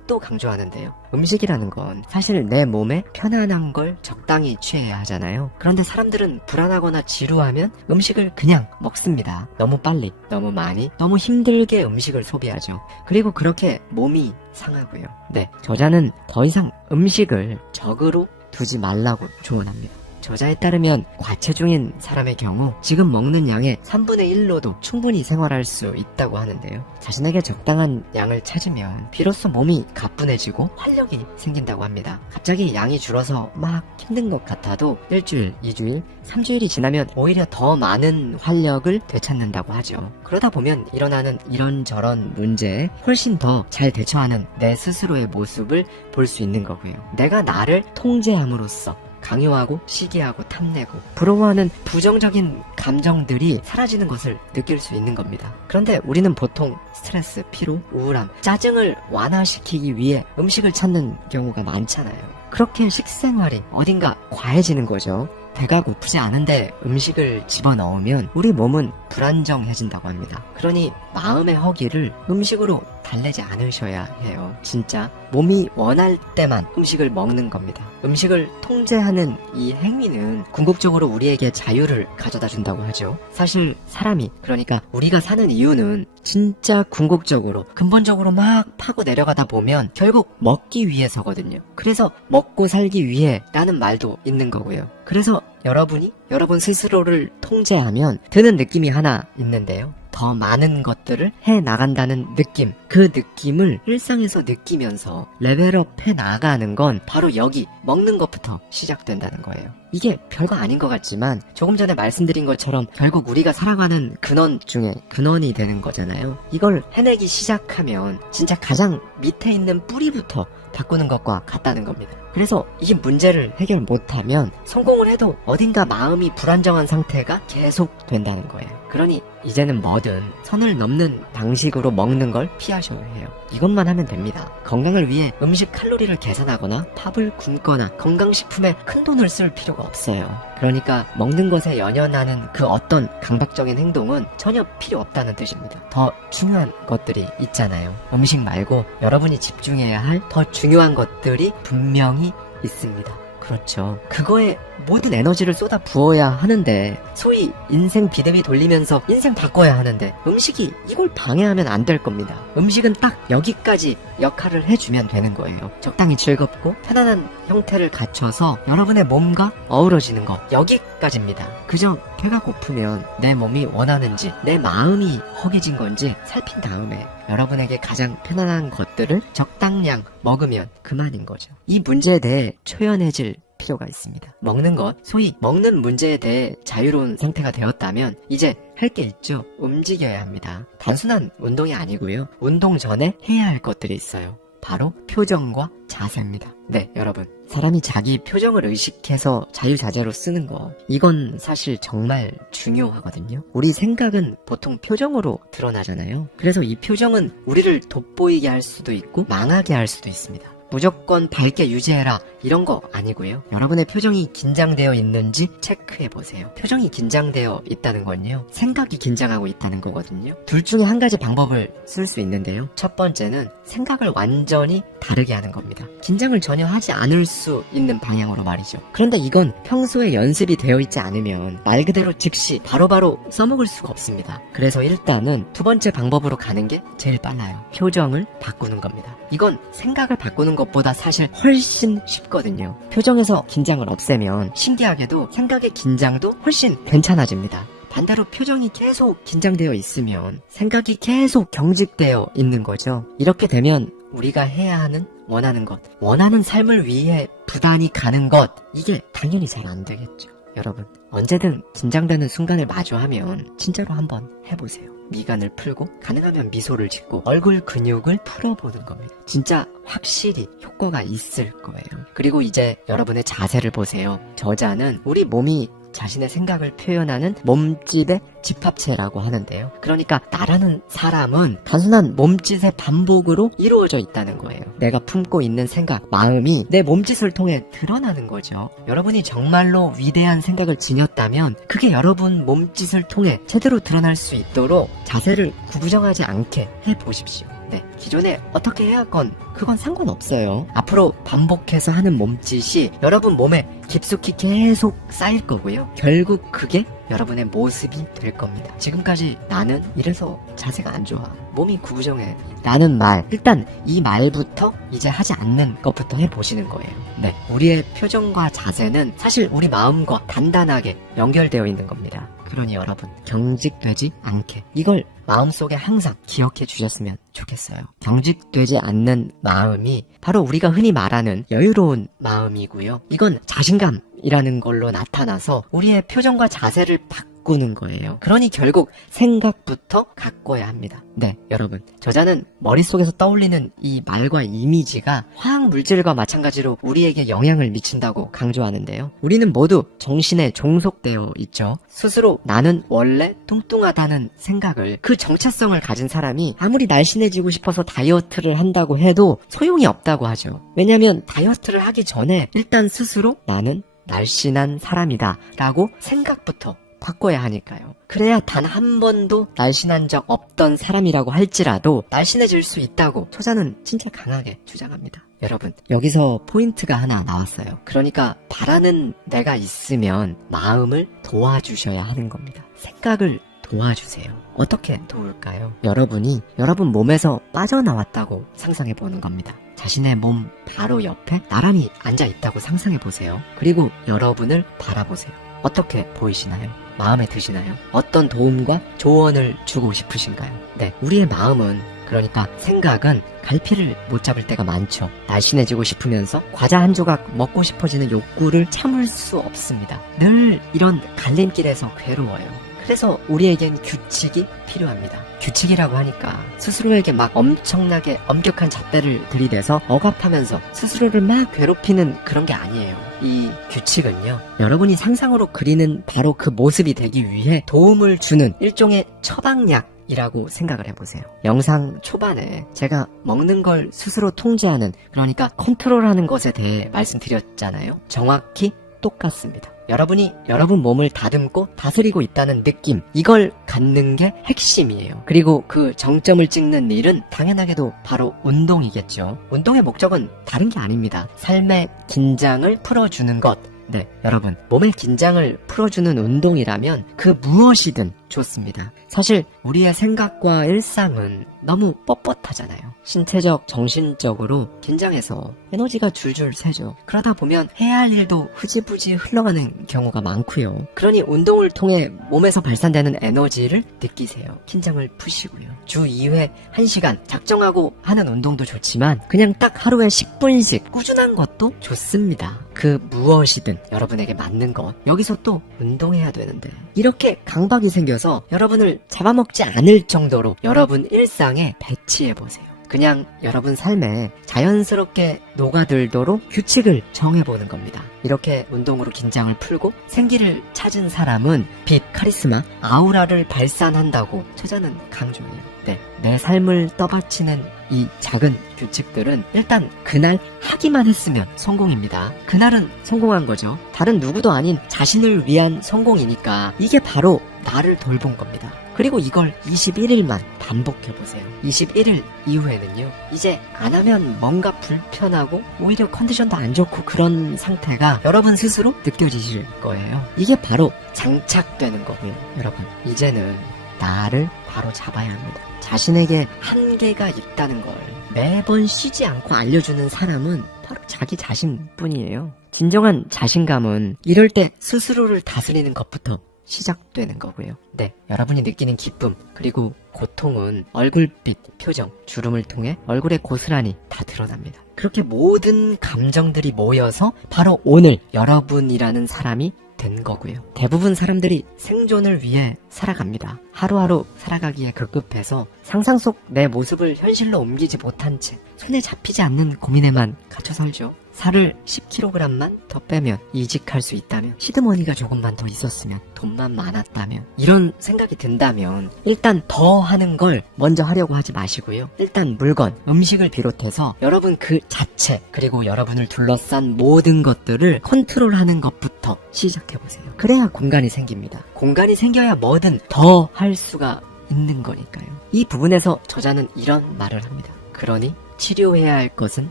또 강조하는데요. 음식이라는 건 사실 내 몸에 편안한 걸 적당히 취해야 하잖아요. 그런데 사람들은 불안하거나 지루하면 음식을 그냥 먹습니다. 너무 빨리, 너무 많이, 너무 힘들게 음식을 소비하죠. 그리고 그렇게 몸이 상하고요. 네, 저자는 더 이상 음식을 적으로 두지 말라고 조언합니다. 저자에 따르면 과체중인 사람의 경우 지금 먹는 양의 3분의 1로도 충분히 생활할 수 있다고 하는데요. 자신에게 적당한 양을 찾으면 비로소 몸이 가뿐해지고 활력이 생긴다고 합니다. 갑자기 양이 줄어서 막 힘든 것 같아도 1주일, 2주일, 3주일이 지나면 오히려 더 많은 활력을 되찾는다고 하죠. 그러다 보면 일어나는 이런저런 문제에 훨씬 더 잘 대처하는 내 스스로의 모습을 볼 수 있는 거고요. 내가 나를 통제함으로써 강요하고 시기하고 탐내고 부러워하는 부정적인 감정들이 사라지는 것을 느낄 수 있는 겁니다. 그런데 우리는 보통 스트레스, 피로, 우울함, 짜증을 완화시키기 위해 음식을 찾는 경우가 많잖아요. 그렇게 식생활이 어딘가 과해지는 거죠. 배가 고프지 않은데 음식을 집어넣으면 우리 몸은 불안정해진다고 합니다. 그러니 마음의 허기를 음식으로 달래지 않으셔야 해요. 진짜 몸이 원할 때만 음식을 먹는 겁니다. 음식을 통제하는 이 행위는 궁극적으로 우리에게 자유를 가져다 준다고 하죠. 사실 사람이, 그러니까 우리가 사는 이유는 진짜 궁극적으로 근본적으로 막 파고 내려가다 보면 결국 먹기 위해서거든요. 그래서 먹고 살기 위해 라는 말도 있는 거고요. 그래서 여러분이 여러분 스스로를 통제하면 드는 느낌이 하나 있는데요. 더 많은 것들을 해 나간다는 느낌, 그 느낌을 일상에서 느끼면서 레벨업 해 나가는 건 바로 여기 먹는 것부터 시작된다는 거예요. 이게 별거 아닌 것 같지만 조금 전에 말씀드린 것처럼 결국 우리가 살아가는 근원 중에 근원이 되는 거잖아요. 이걸 해내기 시작하면 진짜 가장 밑에 있는 뿌리부터 바꾸는 것과 같다는 겁니다. 그래서 이 문제를 해결 못하면 성공을 해도 어딘가 마음이 불안정한 상태가 계속 된다는 거예요. 그러니 이제는 뭐든 선을 넘는 방식으로 먹는 걸 피하셔야 해요. 이것만 하면 됩니다. 건강을 위해 음식 칼로리를 계산하거나 밥을 굶거나 건강식품에 큰돈을 쓸 필요가 없어요. 그러니까 먹는 것에 연연하는 그 어떤 강박적인 행동은 전혀 필요 없다는 뜻입니다. 더 중요한 것들이 있잖아요. 음식 말고 여러분이 집중해야 할 더 중요한 것들이 분명히 있습니다. 그렇죠. 그거에 모든 에너지를 쏟아 부어야 하는데, 소위 인생 비듬이 돌리면서 인생 바꿔야 하는데 음식이 이걸 방해하면 안 될 겁니다. 음식은 딱 여기까지 역할을 해주면 되는 거예요. 적당히 즐겁고 편안한 형태를 갖춰서 여러분의 몸과 어우러지는 것, 여기까지입니다. 그저 배가 고프면 내 몸이 원하는지 내 마음이 허기진 건지 살핀 다음에 여러분에게 가장 편안한 것들을 적당량 먹으면 그만인 거죠. 이 문제에 대해 초연해질 필요가 있습니다. 먹는 것, 소위 먹는 문제에 대해 자유로운 상태가 되었다면 이제 할 게 있죠. 움직여야 합니다. 단순한 운동이 아니고요. 운동 전에 해야 할 것들이 있어요. 바로 표정과 자세입니다. 네, 여러분. 사람이 자기 표정을 의식해서 자유자재로 쓰는 거, 이건 사실 정말 중요하거든요. 우리 생각은 보통 표정으로 드러나잖아요. 그래서 이 표정은 우리를 돋보이게 할 수도 있고 망하게 할 수도 있습니다. 무조건 밝게 유지해라 이런 거 아니고요. 여러분의 표정이 긴장되어 있는지 체크해보세요. 표정이 긴장되어 있다는 건요, 생각이 긴장하고 있다는 거거든요. 둘 중에 한 가지 방법을 쓸 수 있는데요. 첫 번째는 생각을 완전히 다르게 하는 겁니다. 긴장을 전혀 하지 않을 수 있는 방향으로 말이죠. 그런데 이건 평소에 연습이 되어 있지 않으면 말 그대로 즉시 바로바로 써먹을 수가 없습니다. 그래서 일단은 두 번째 방법으로 가는 게 제일 빨라요. 표정을 바꾸는 겁니다. 이건 생각을 바꾸는 것보다 사실 훨씬 쉽거든요. 표정에서 긴장을 없애면 신기하게도 생각의 긴장도 훨씬 괜찮아집니다. 반대로 표정이 계속 긴장되어 있으면 생각이 계속 경직되어 있는 거죠. 이렇게 되면 우리가 해야 하는 원하는 것, 원하는 삶을 위해 부단히 가는 것, 이게 당연히 잘 안 되겠죠. 여러분, 언제든 긴장되는 순간을 마주하면 진짜로 한번 해보세요. 미간을 풀고 가능하면 미소를 짓고 얼굴 근육을 풀어보는 겁니다. 진짜 확실히 효과가 있을 거예요. 그리고 이제 여러분의 자세를 보세요. 저자는 우리 몸이 자신의 생각을 표현하는 몸짓의 집합체라고 하는데요. 그러니까 나라는 사람은 단순한 몸짓의 반복으로 이루어져 있다는 거예요. 내가 품고 있는 생각, 마음이 내 몸짓을 통해 드러나는 거죠. 여러분이 정말로 위대한 생각을 지녔다면 그게 여러분 몸짓을 통해 제대로 드러날 수 있도록 자세를 구부정하지 않게 해보십시오. 네, 기존에 어떻게 해야 건 그건 상관없어요. 앞으로 반복해서 하는 몸짓이 여러분 몸에 깊숙이 계속 쌓일 거고요. 결국 그게 여러분의 모습이 될 겁니다. 지금까지 나는 이래서 자세가 안 좋아, 몸이 구부정해 라는 말, 일단 이 말부터 이제 하지 않는 것부터 해보시는 거예요. 네, 우리의 표정과 자세는 사실 우리 마음과 단단하게 연결되어 있는 겁니다. 그러니 여러분, 경직되지 않게 이걸 마음속에 항상 기억해 주셨으면 좋겠어요. 경직되지 않는 마음이 바로 우리가 흔히 말하는 여유로운 마음이고요. 이건 자신감이라는 걸로 나타나서 우리의 표정과 자세를 바꾸는 바꾸는 거예요. 그러니 결국 생각부터 바꿔야 합니다. 네, 여러분. 저자는 머릿속에서 떠올리는 이 말과 이미지가 화학 물질과 마찬가지로 우리에게 영향을 미친다고 강조하는데요. 우리는 모두 정신에 종속되어 있죠. 스스로 나는 원래 뚱뚱하다는 생각을, 그 정체성을 가진 사람이 아무리 날씬해지고 싶어서 다이어트를 한다고 해도 소용이 없다고 하죠. 왜냐하면 다이어트를 하기 전에 일단 스스로 나는 날씬한 사람이다 라고 생각부터 바꿔야 하니까요. 그래야 단 한 번도 날씬한 적 없던 사람이라고 할지라도 날씬해질 수 있다고 저자는 진짜 강하게 주장합니다. 여러분, 여기서 포인트가 하나 나왔어요. 그러니까 바라는 내가 있으면 마음을 도와주셔야 하는 겁니다. 생각을 도와주세요. 어떻게 도울까요? 여러분이 여러분 몸에서 빠져나왔다고 상상해 보는 겁니다. 자신의 몸 바로 옆에 나란히 앉아 있다고 상상해 보세요. 그리고 여러분을 바라보세요. 어떻게 보이시나요? 마음에 드시나요? 어떤 도움과 조언을 주고 싶으신가요? 네, 우리의 마음은, 그러니까 생각은 갈피를 못 잡을 때가 많죠. 날씬해지고 싶으면서 과자 한 조각 먹고 싶어지는 욕구를 참을 수 없습니다. 늘 이런 갈림길에서 괴로워요. 그래서 우리에겐 규칙이 필요합니다. 규칙이라고 하니까 스스로에게 막 엄청나게 엄격한 잣대를 들이대서 억압하면서 스스로를 막 괴롭히는 그런 게 아니에요. 이 규칙은요, 여러분이 상상으로 그리는 바로 그 모습이 되기 위해 도움을 주는 일종의 처방약이라고 생각을 해보세요. 영상 초반에 제가 먹는 걸 스스로 통제하는, 그러니까 컨트롤하는 것에 대해 말씀드렸잖아요. 정확히 똑같습니다. 여러분이 여러분 몸을 다듬고 다스리고 있다는 느낌, 이걸 갖는 게 핵심이에요. 그리고 그 정점을 찍는 일은 당연하게도 바로 운동이겠죠. 운동의 목적은 다른 게 아닙니다. 삶의 긴장을 풀어주는 것. 네, 여러분, 몸의 긴장을 풀어주는 운동이라면 그 무엇이든 좋습니다. 사실 우리의 생각과 일상은 너무 뻣뻣하잖아요. 신체적, 정신적으로 긴장해서 에너지가 줄줄 새죠. 그러다 보면 해야 할 일도 흐지부지 흘러가는 경우가 많고요. 그러니 운동을 통해 몸에서 발산되는 에너지를 느끼세요. 긴장을 푸시고요. 주 2회 1시간 작정하고 하는 운동도 좋지만 그냥 딱 하루에 10분씩 꾸준한 것도 좋습니다. 그 무엇이든 여러분에게 맞는 것. 여기서 또 운동해야 되는데 이렇게 강박이 생겨서 여러분을 잡아먹지 않을 정도로 여러분 일상에 배치해보세요. 그냥 여러분 삶에 자연스럽게 녹아들도록 규칙을 정해보는 겁니다. 이렇게 운동으로 긴장을 풀고 생기를 찾은 사람은 빛, 카리스마, 아우라를 발산한다고 저자는 강조해요. 네, 내 삶을 떠받치는 이 작은 규칙들은 일단 그날 하기만 했으면 성공입니다. 그날은 성공한 거죠. 다른 누구도 아닌 자신을 위한 성공이니까 이게 바로 나를 돌본 겁니다. 그리고 이걸 21일만 반복해보세요. 21일 이후에는요, 이제 안 하면 뭔가 불편하고 오히려 컨디션도 안 좋고 그런 상태가 여러분 스스로 느껴지실 거예요. 이게 바로 장착되는 거고요. 여러분, 이제는 나를 바로 잡아야 합니다. 자신에게 한계가 있다는 걸 매번 쉬지 않고 알려주는 사람은 바로 자기 자신뿐이에요. 진정한 자신감은 이럴 때 스스로를 다스리는 것부터 시작되는 거고요. 네, 여러분이 느끼는 기쁨 그리고 고통은 얼굴빛, 표정, 주름을 통해 얼굴에 고스란히 다 드러납니다. 그렇게 모든 감정들이 모여서 바로 오늘 여러분이라는 사람이 된 거고요. 대부분 사람들이 생존을 위해 살아갑니다. 하루하루 살아가기에 급급해서 상상 속 내 모습을 현실로 옮기지 못한 채 손에 잡히지 않는 고민에만 갇혀 살죠. 살을 10kg만 더 빼면 이직할 수 있다면, 시드머니가 조금만 더 있었으면, 돈만 많았다면, 이런 생각이 든다면 일단 더 하는 걸 먼저 하려고 하지 마시고요. 일단 물건, 음식을 비롯해서 여러분 그 자체, 그리고 여러분을 둘러싼 모든 것들을 컨트롤하는 것부터 시작해보세요. 그래야 공간이 생깁니다. 공간이 생겨야 뭐든 더 할 수가 있는 거니까요. 이 부분에서 저자는 이런 말을 합니다. 그러니 치료해야 할 것은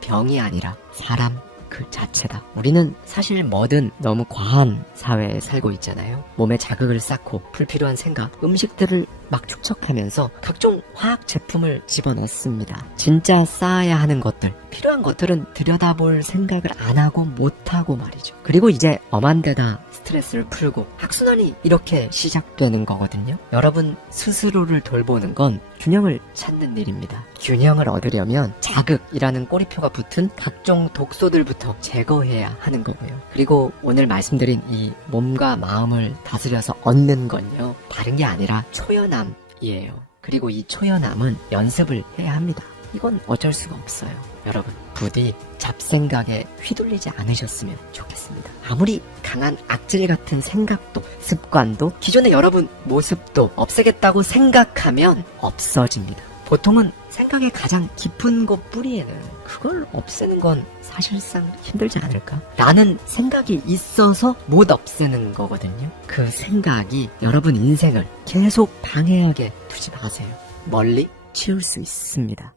병이 아니라 사람 그 자체다. 우리는 사실 뭐든 너무 과한 사회에 살고 있잖아요. 몸에 자극을 쌓고 불필요한 생각, 음식들을 막 축적하면서 각종 화학 제품을 집어넣습니다. 진짜 쌓아야 하는 것들, 필요한 것들은 들여다볼 생각을 안 하고 못하고 말이죠. 그리고 이제 엄한 데다 스트레스를 풀고 악순환이 이렇게 시작되는 거거든요. 여러분 스스로를 돌보는 건 균형을 찾는 일입니다. 균형을 얻으려면 자극이라는 꼬리표가 붙은 각종 독소들부터 제거해야 하는 거고요. 그리고 오늘 말씀드린 이 몸과 마음을 다스려서 얻는 건요, 다른 게 아니라 초연함이에요. 그리고 이 초연함은 연습을 해야 합니다. 이건 어쩔 수가 없어요. 여러분 부디 잡생각에 휘둘리지 않으셨으면 좋겠습니다. 아무리 강한 악질 같은 생각도 습관도 기존의 여러분 모습도 없애겠다고 생각하면 없어집니다. 보통은 생각의 가장 깊은 곳 뿌리에는 그걸 없애는 건 사실상 힘들지 않을까? 라는 생각이 있어서 못 없애는 거거든요. 그 생각이 여러분 인생을 계속 방해하게 두지 마세요. 멀리 치울 수 있습니다.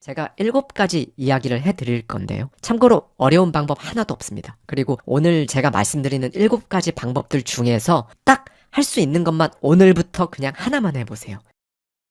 제가 7가지 이야기를 해드릴 건데요. 참고로 어려운 방법 하나도 없습니다. 그리고 오늘 제가 말씀드리는 7가지 방법들 중에서 딱 할 수 있는 것만 오늘부터 그냥 하나만 해보세요.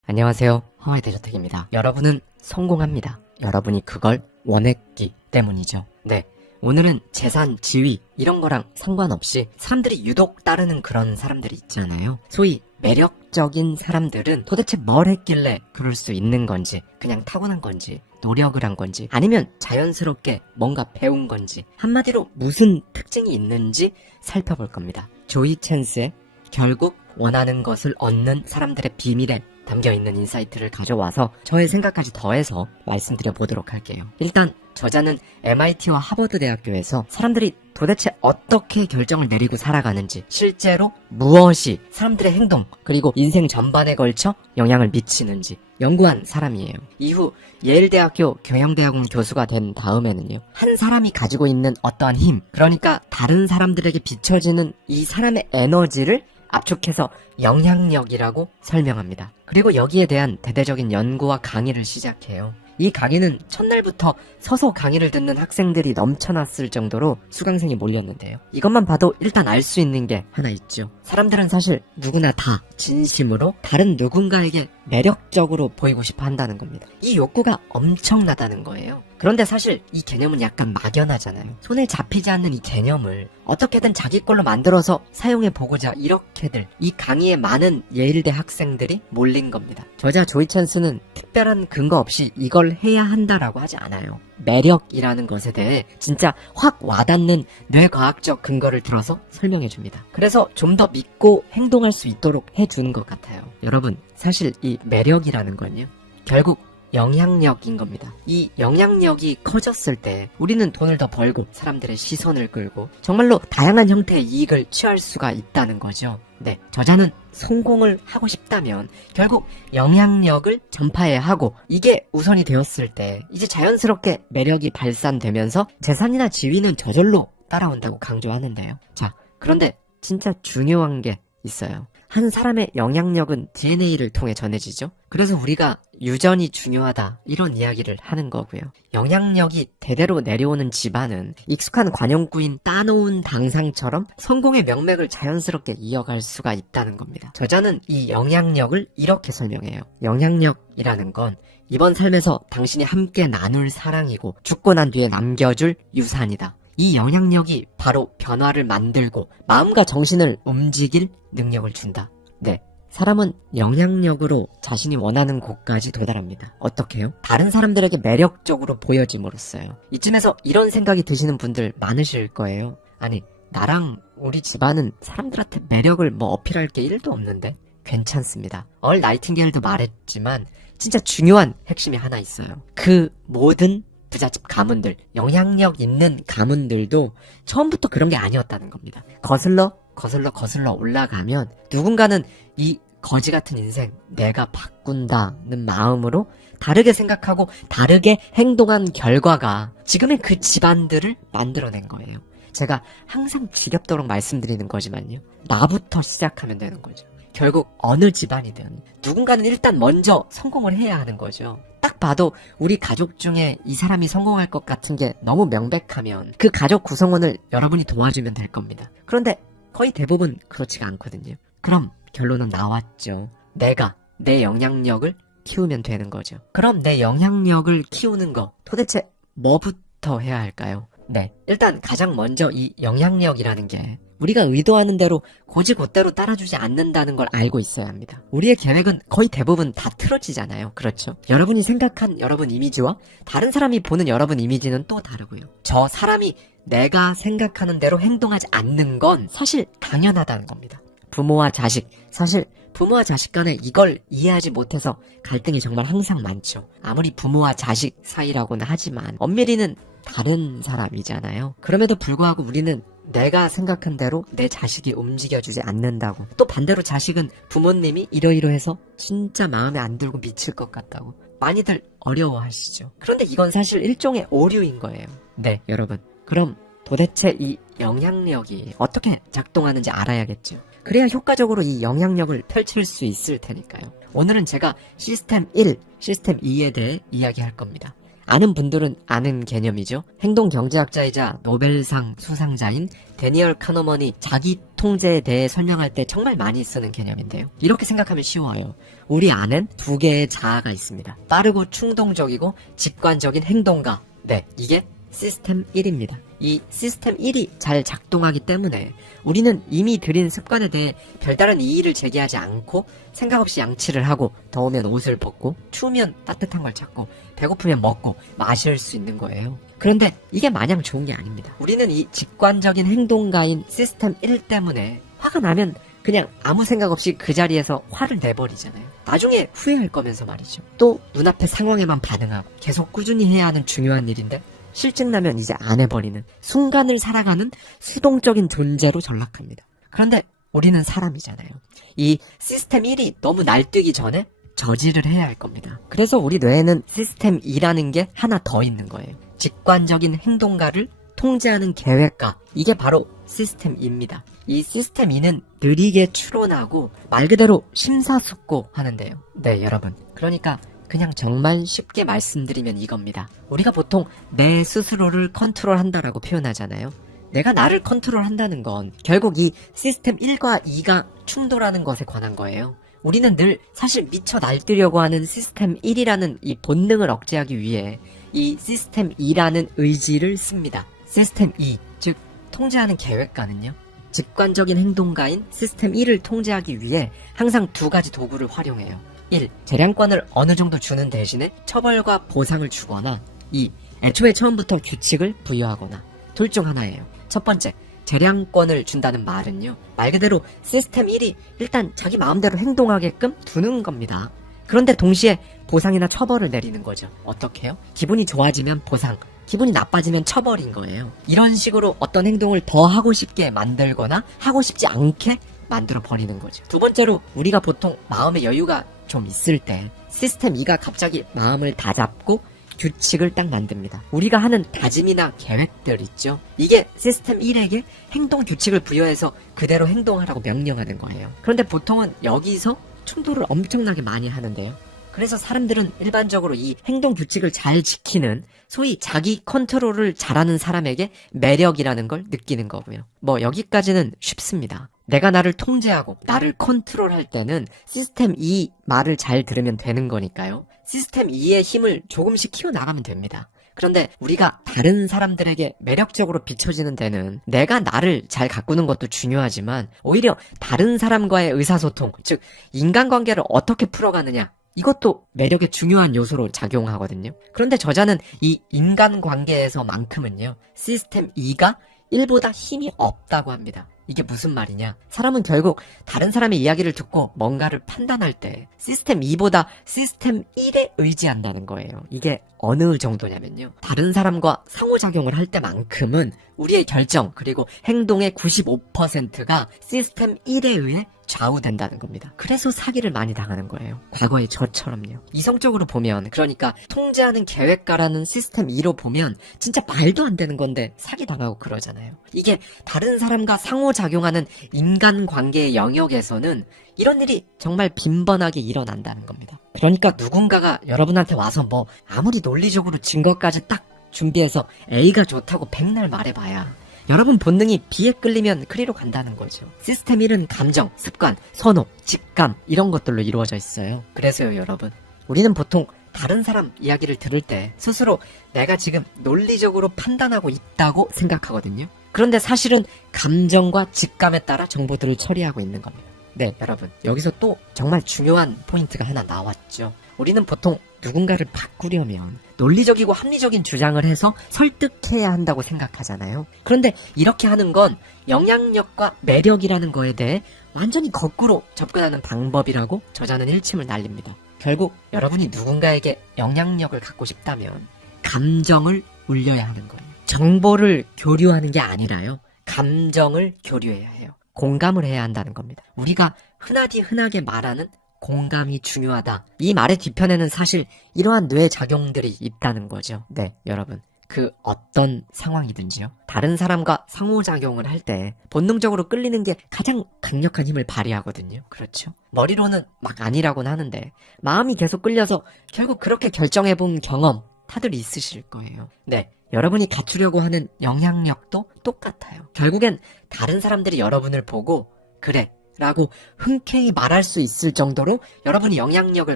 안녕하세요. 하와이 대저택입니다. 여러분은 성공합니다. 여러분이 그걸 원했기 때문이죠. 네. 오늘은 재산, 지위 이런 거랑 상관없이 사람들이 유독 따르는 그런 사람들이 있잖아요. 소위 매력적인 사람들은 도대체 뭘 했길래 그럴 수 있는 건지, 그냥 타고난 건지, 노력을 한 건지, 아니면 자연스럽게 뭔가 배운 건지, 한마디로 무슨 특징이 있는지 살펴볼 겁니다. 조이 챈스의 결국 원하는 것을 얻는 사람들의 비밀에 담겨있는 인사이트를 가져와서 저의 생각까지 더해서 말씀드려 보도록 할게요. 일단 저자는 MIT와 하버드 대학교에서 사람들이 도대체 어떻게 결정을 내리고 살아가는지, 실제로 무엇이 사람들의 행동 그리고 인생 전반에 걸쳐 영향을 미치는지 연구한 사람이에요. 이후 예일대학교 경영대학원 교수가 된 다음에는요, 한 사람이 가지고 있는 어떠한 힘, 그러니까 다른 사람들에게 비춰지는 이 사람의 에너지를 압축해서 영향력이라고 설명합니다. 그리고 여기에 대한 대대적인 연구와 강의를 시작해요. 이 강의는 첫날부터 서서 강의를 듣는 학생들이 넘쳐났을 정도로 수강생이 몰렸는데요. 이것만 봐도 일단 알 수 있는 게 하나 있죠. 사람들은 사실 누구나 다 진심으로 다른 누군가에게 매력적으로 보이고 싶어 한다는 겁니다. 이 욕구가 엄청나다는 거예요. 그런데 사실 이 개념은 약간 막연하잖아요. 손에 잡히지 않는 이 개념을 어떻게든 자기 걸로 만들어서 사용해보고자 이렇게들 이 강의에 많은 예일대 학생들이 몰린 겁니다. 저자 조이 챈스는 특별한 근거 없이 이걸 해야 한다라고 하지 않아요. 매력이라는 것에 대해 진짜 확 와닿는 뇌과학적 근거를 들어서 설명해줍니다. 그래서 좀 더 믿고 행동할 수 있도록 해주는 것 같아요. 여러분, 사실 이 매력이라는 건요, 결국 영향력인 겁니다. 이 영향력이 커졌을 때 우리는 돈을 더 벌고 사람들의 시선을 끌고 정말로 다양한 형태의 이익을 취할 수가 있다는 거죠. 네, 저자는 성공을 하고 싶다면 결국 영향력을 전파해야 하고, 이게 우선이 되었을 때 이제 자연스럽게 매력이 발산되면서 재산이나 지위는 저절로 따라온다고 강조하는데요. 자, 그런데 진짜 중요한 게 있어요. 한 사람의 영향력은 DNA를 통해 전해지죠. 그래서 우리가 유전이 중요하다 이런 이야기를 하는 거고요. 영향력이 대대로 내려오는 집안은 익숙한 관용구인 따놓은 당상처럼 성공의 명맥을 자연스럽게 이어갈 수가 있다는 겁니다. 저자는 이 영향력을 이렇게 설명해요. 영향력이라는 건 이번 삶에서 당신이 함께 나눌 사랑이고 죽고 난 뒤에 남겨줄 유산이다. 이 영향력이 바로 변화를 만들고 마음과 정신을 움직일 능력을 준다. 네, 사람은 영향력으로 자신이 원하는 곳까지 도달합니다. 어떻게요? 다른 사람들에게 매력적으로 보여짐으로써요. 이쯤에서 이런 생각이 드시는 분들 많으실 거예요. 아니, 나랑 우리 집안은 사람들한테 매력을 어필할 게 1도 없는데? 괜찮습니다. 얼 나이팅게일도 말했지만 진짜 중요한 핵심이 하나 있어요. 그 모든 부잣집 가문들, 영향력 있는 가문들도 처음부터 그런 게 아니었다는 겁니다. 거슬러 올라가면 누군가는 이 거지 같은 인생 내가 바꾼다는 마음으로 다르게 생각하고 다르게 행동한 결과가 지금의 그 집안들을 만들어낸 거예요. 제가 항상 지겹도록 말씀드리는 거지만요, 나부터 시작하면 되는 거죠. 결국 어느 집안이든 누군가는 일단 먼저 성공을 해야 하는 거죠. 딱 봐도 우리 가족 중에 이 사람이 성공할 것 같은 게 너무 명백하면 그 가족 구성원을 여러분이 도와주면 될 겁니다. 그런데 거의 대부분 그렇지가 않거든요. 그럼 결론은 나왔죠. 내가 내 영향력을 키우면 되는 거죠. 그럼 내 영향력을 키우는 거 도대체 뭐부터 해야 할까요? 네, 일단 가장 먼저 이 영향력이라는 게 우리가 의도하는 대로 곧이곧대로 따라주지 않는다는 걸 알고 있어야 합니다. 우리의 계획은 거의 대부분 다 틀어지잖아요. 그렇죠? 여러분이 생각한 여러분 이미지와 다른 사람이 보는 여러분 이미지는 또 다르고요. 저 사람이 내가 생각하는 대로 행동하지 않는 건 사실 당연하다는 겁니다. 부모와 자식, 사실 부모와 자식 간에 이걸 이해하지 못해서 갈등이 정말 항상 많죠. 아무리 부모와 자식 사이라고는 하지만 엄밀히는 다른 사람이잖아요. 그럼에도 불구하고 우리는 내가 생각한 대로 내 자식이 움직여주지 않는다고, 또 반대로 자식은 부모님이 이러이러해서 진짜 마음에 안 들고 미칠 것 같다고 많이들 어려워하시죠. 그런데 이건 사실 일종의 오류인 거예요. 네, 여러분. 그럼 도대체 이 영향력이 어떻게 작동하는지 알아야겠죠. 그래야 효과적으로 이 영향력을 펼칠 수 있을 테니까요. 오늘은 제가 시스템 1, 시스템 2에 대해 이야기할 겁니다. 아는 분들은 아는 개념이죠. 행동경제학자이자 노벨상 수상자인 데니얼 카너먼이 자기 통제에 대해 설명할 때 정말 많이 쓰는 개념인데요. 이렇게 생각하면 쉬워요. 우리 안엔 두 개의 자아가 있습니다. 빠르고 충동적이고 직관적인 행동가. 네, 이게 시스템 1입니다. 이 시스템 1이 잘 작동하기 때문에 우리는 이미 들인 습관에 대해 별다른 이의를 제기하지 않고 생각 없이 양치를 하고, 더우면 옷을 벗고, 추우면 따뜻한 걸 찾고, 배고프면 먹고 마실 수 있는 거예요. 그런데 이게 마냥 좋은 게 아닙니다. 우리는 이 직관적인 행동가인 시스템 1 때문에 화가 나면 그냥 아무 생각 없이 그 자리에서 화를 내버리잖아요. 나중에 후회할 거면서 말이죠. 또 눈앞의 상황에만 반응하고 계속 꾸준히 해야 하는 중요한 일인데 실증 나면 이제 안 해버리는, 순간을 살아가는 수동적인 존재로 전락합니다. 그런데 우리는 사람이잖아요. 이 시스템 1이 너무 날뛰기 전에 저지를 해야 할 겁니다. 그래서 우리 뇌에는 시스템 2라는 게 하나 더 있는 거예요. 직관적인 행동가를 통제하는 계획가. 이게 바로 시스템 2입니다. 이 시스템 2는 느리게 추론하고 말 그대로 심사숙고하는데요. 네, 여러분. 그러니까 그냥 정말 쉽게 말씀드리면 이겁니다. 우리가 보통 내 스스로를 컨트롤한다라고 표현하잖아요. 내가 나를 컨트롤한다는 건 결국 이 시스템 1과 2가 충돌하는 것에 관한 거예요. 우리는 늘 사실 미쳐 날뛰려고 하는 시스템 1이라는 이 본능을 억제하기 위해 이 시스템 2라는 의지를 씁니다. 시스템 2, 즉 통제하는 계획가는요, 직관적인 행동가인 시스템 1을 통제하기 위해 항상 두 가지 도구를 활용해요. 1. 재량권을 어느 정도 주는 대신에 처벌과 보상을 주거나 2. 애초에 처음부터 규칙을 부여하거나. 둘 중 하나예요. 첫 번째, 재량권을 준다는 말은요, 말 그대로 시스템 1이 일단 자기 마음대로 행동하게끔 두는 겁니다. 그런데 동시에 보상이나 처벌을 내리는 거죠. 어떻게 해요? 기분이 좋아지면 보상, 기분이 나빠지면 처벌인 거예요. 이런 식으로 어떤 행동을 더 하고 싶게 만들거나 하고 싶지 않게 만들어 버리는 거죠. 두 번째로, 우리가 보통 마음의 여유가 좀 있을 때 시스템 2가 갑자기 마음을 다잡고 규칙을 딱 만듭니다. 우리가 하는 다짐이나 계획들 있죠. 이게 시스템 1에게 행동 규칙을 부여해서 그대로 행동하라고 명령하는 거예요. 그런데 보통은 여기서 충돌을 엄청나게 많이 하는데요. 그래서 사람들은 일반적으로 이 행동 규칙을 잘 지키는, 소위 자기 컨트롤을 잘하는 사람에게 매력이라는 걸 느끼는 거고요. 뭐 여기까지는 쉽습니다. 내가 나를 통제하고 나를 컨트롤할 때는 시스템 2 말을 잘 들으면 되는 거니까요. 시스템 2의 힘을 조금씩 키워나가면 됩니다. 그런데 우리가 다른 사람들에게 매력적으로 비춰지는 데는 내가 나를 잘 가꾸는 것도 중요하지만 오히려 다른 사람과의 의사소통, 즉 인간관계를 어떻게 풀어가느냐, 이것도 매력의 중요한 요소로 작용하거든요. 그런데 저자는 이 인간관계에서만큼은요, 시스템 2가 1보다 힘이 없다고 합니다. 이게 무슨 말이냐? 사람은 결국 다른 사람의 이야기를 듣고 뭔가를 판단할 때 시스템 2보다 시스템 1에 의지한다는 거예요. 이게 어느 정도냐면요, 다른 사람과 상호작용을 할 때만큼은 우리의 결정 그리고 행동의 95%가 시스템 1에 의해 좌우된다는 겁니다. 그래서 사기를 많이 당하는 거예요. 과거의 저처럼요. 이성적으로 보면, 그러니까 통제하는 계획가라는 시스템 2로 보면 진짜 말도 안 되는 건데 사기 당하고 그러잖아요. 이게 다른 사람과 상호작용하는 인간관계의 영역에서는 이런 일이 정말 빈번하게 일어난다는 겁니다. 그러니까 누군가가 여러분한테 와서 뭐 아무리 논리적으로 증거까지 딱 준비해서 A가 좋다고 백날 말해봐야 여러분 본능이 B에 끌리면 C로 간다는 거죠. 시스템 1은 감정, 습관, 선호, 직감 이런 것들로 이루어져 있어요. 그래서요 여러분, 우리는 보통 다른 사람 이야기를 들을 때 스스로 내가 지금 논리적으로 판단하고 있다고 생각하거든요. 그런데 사실은 감정과 직감에 따라 정보들을 처리하고 있는 겁니다. 네, 여러분. 여기서 또 정말 중요한 포인트가 하나 나왔죠. 우리는 보통 누군가를 바꾸려면 논리적이고 합리적인 주장을 해서 설득해야 한다고 생각하잖아요. 그런데 이렇게 하는 건 영향력과 매력이라는 거에 대해 완전히 거꾸로 접근하는 방법이라고 저자는 일침을 날립니다. 결국 여러분이 누군가에게 영향력을 갖고 싶다면 감정을 울려야 하는 거예요. 정보를 교류하는 게 아니라요. 감정을 교류해야 해요. 공감을 해야 한다는 겁니다. 우리가 흔하게 말하는 공감이 중요하다. 이 말의 뒤편에는 사실 이러한 뇌 작용들이 있다는 거죠. 네, 여러분. 그 어떤 상황이든지요. 다른 사람과 상호작용을 할 때 본능적으로 끌리는 게 가장 강력한 힘을 발휘하거든요. 그렇죠. 머리로는 막 아니라고는 하는데 마음이 계속 끌려서 결국 그렇게 결정해본 경험 다들 있으실 거예요. 네, 여러분이 갖추려고 하는 영향력도 똑같아요. 결국엔 다른 사람들이 여러분을 보고 그래 라고 흔쾌히 말할 수 있을 정도로 여러분이 영향력을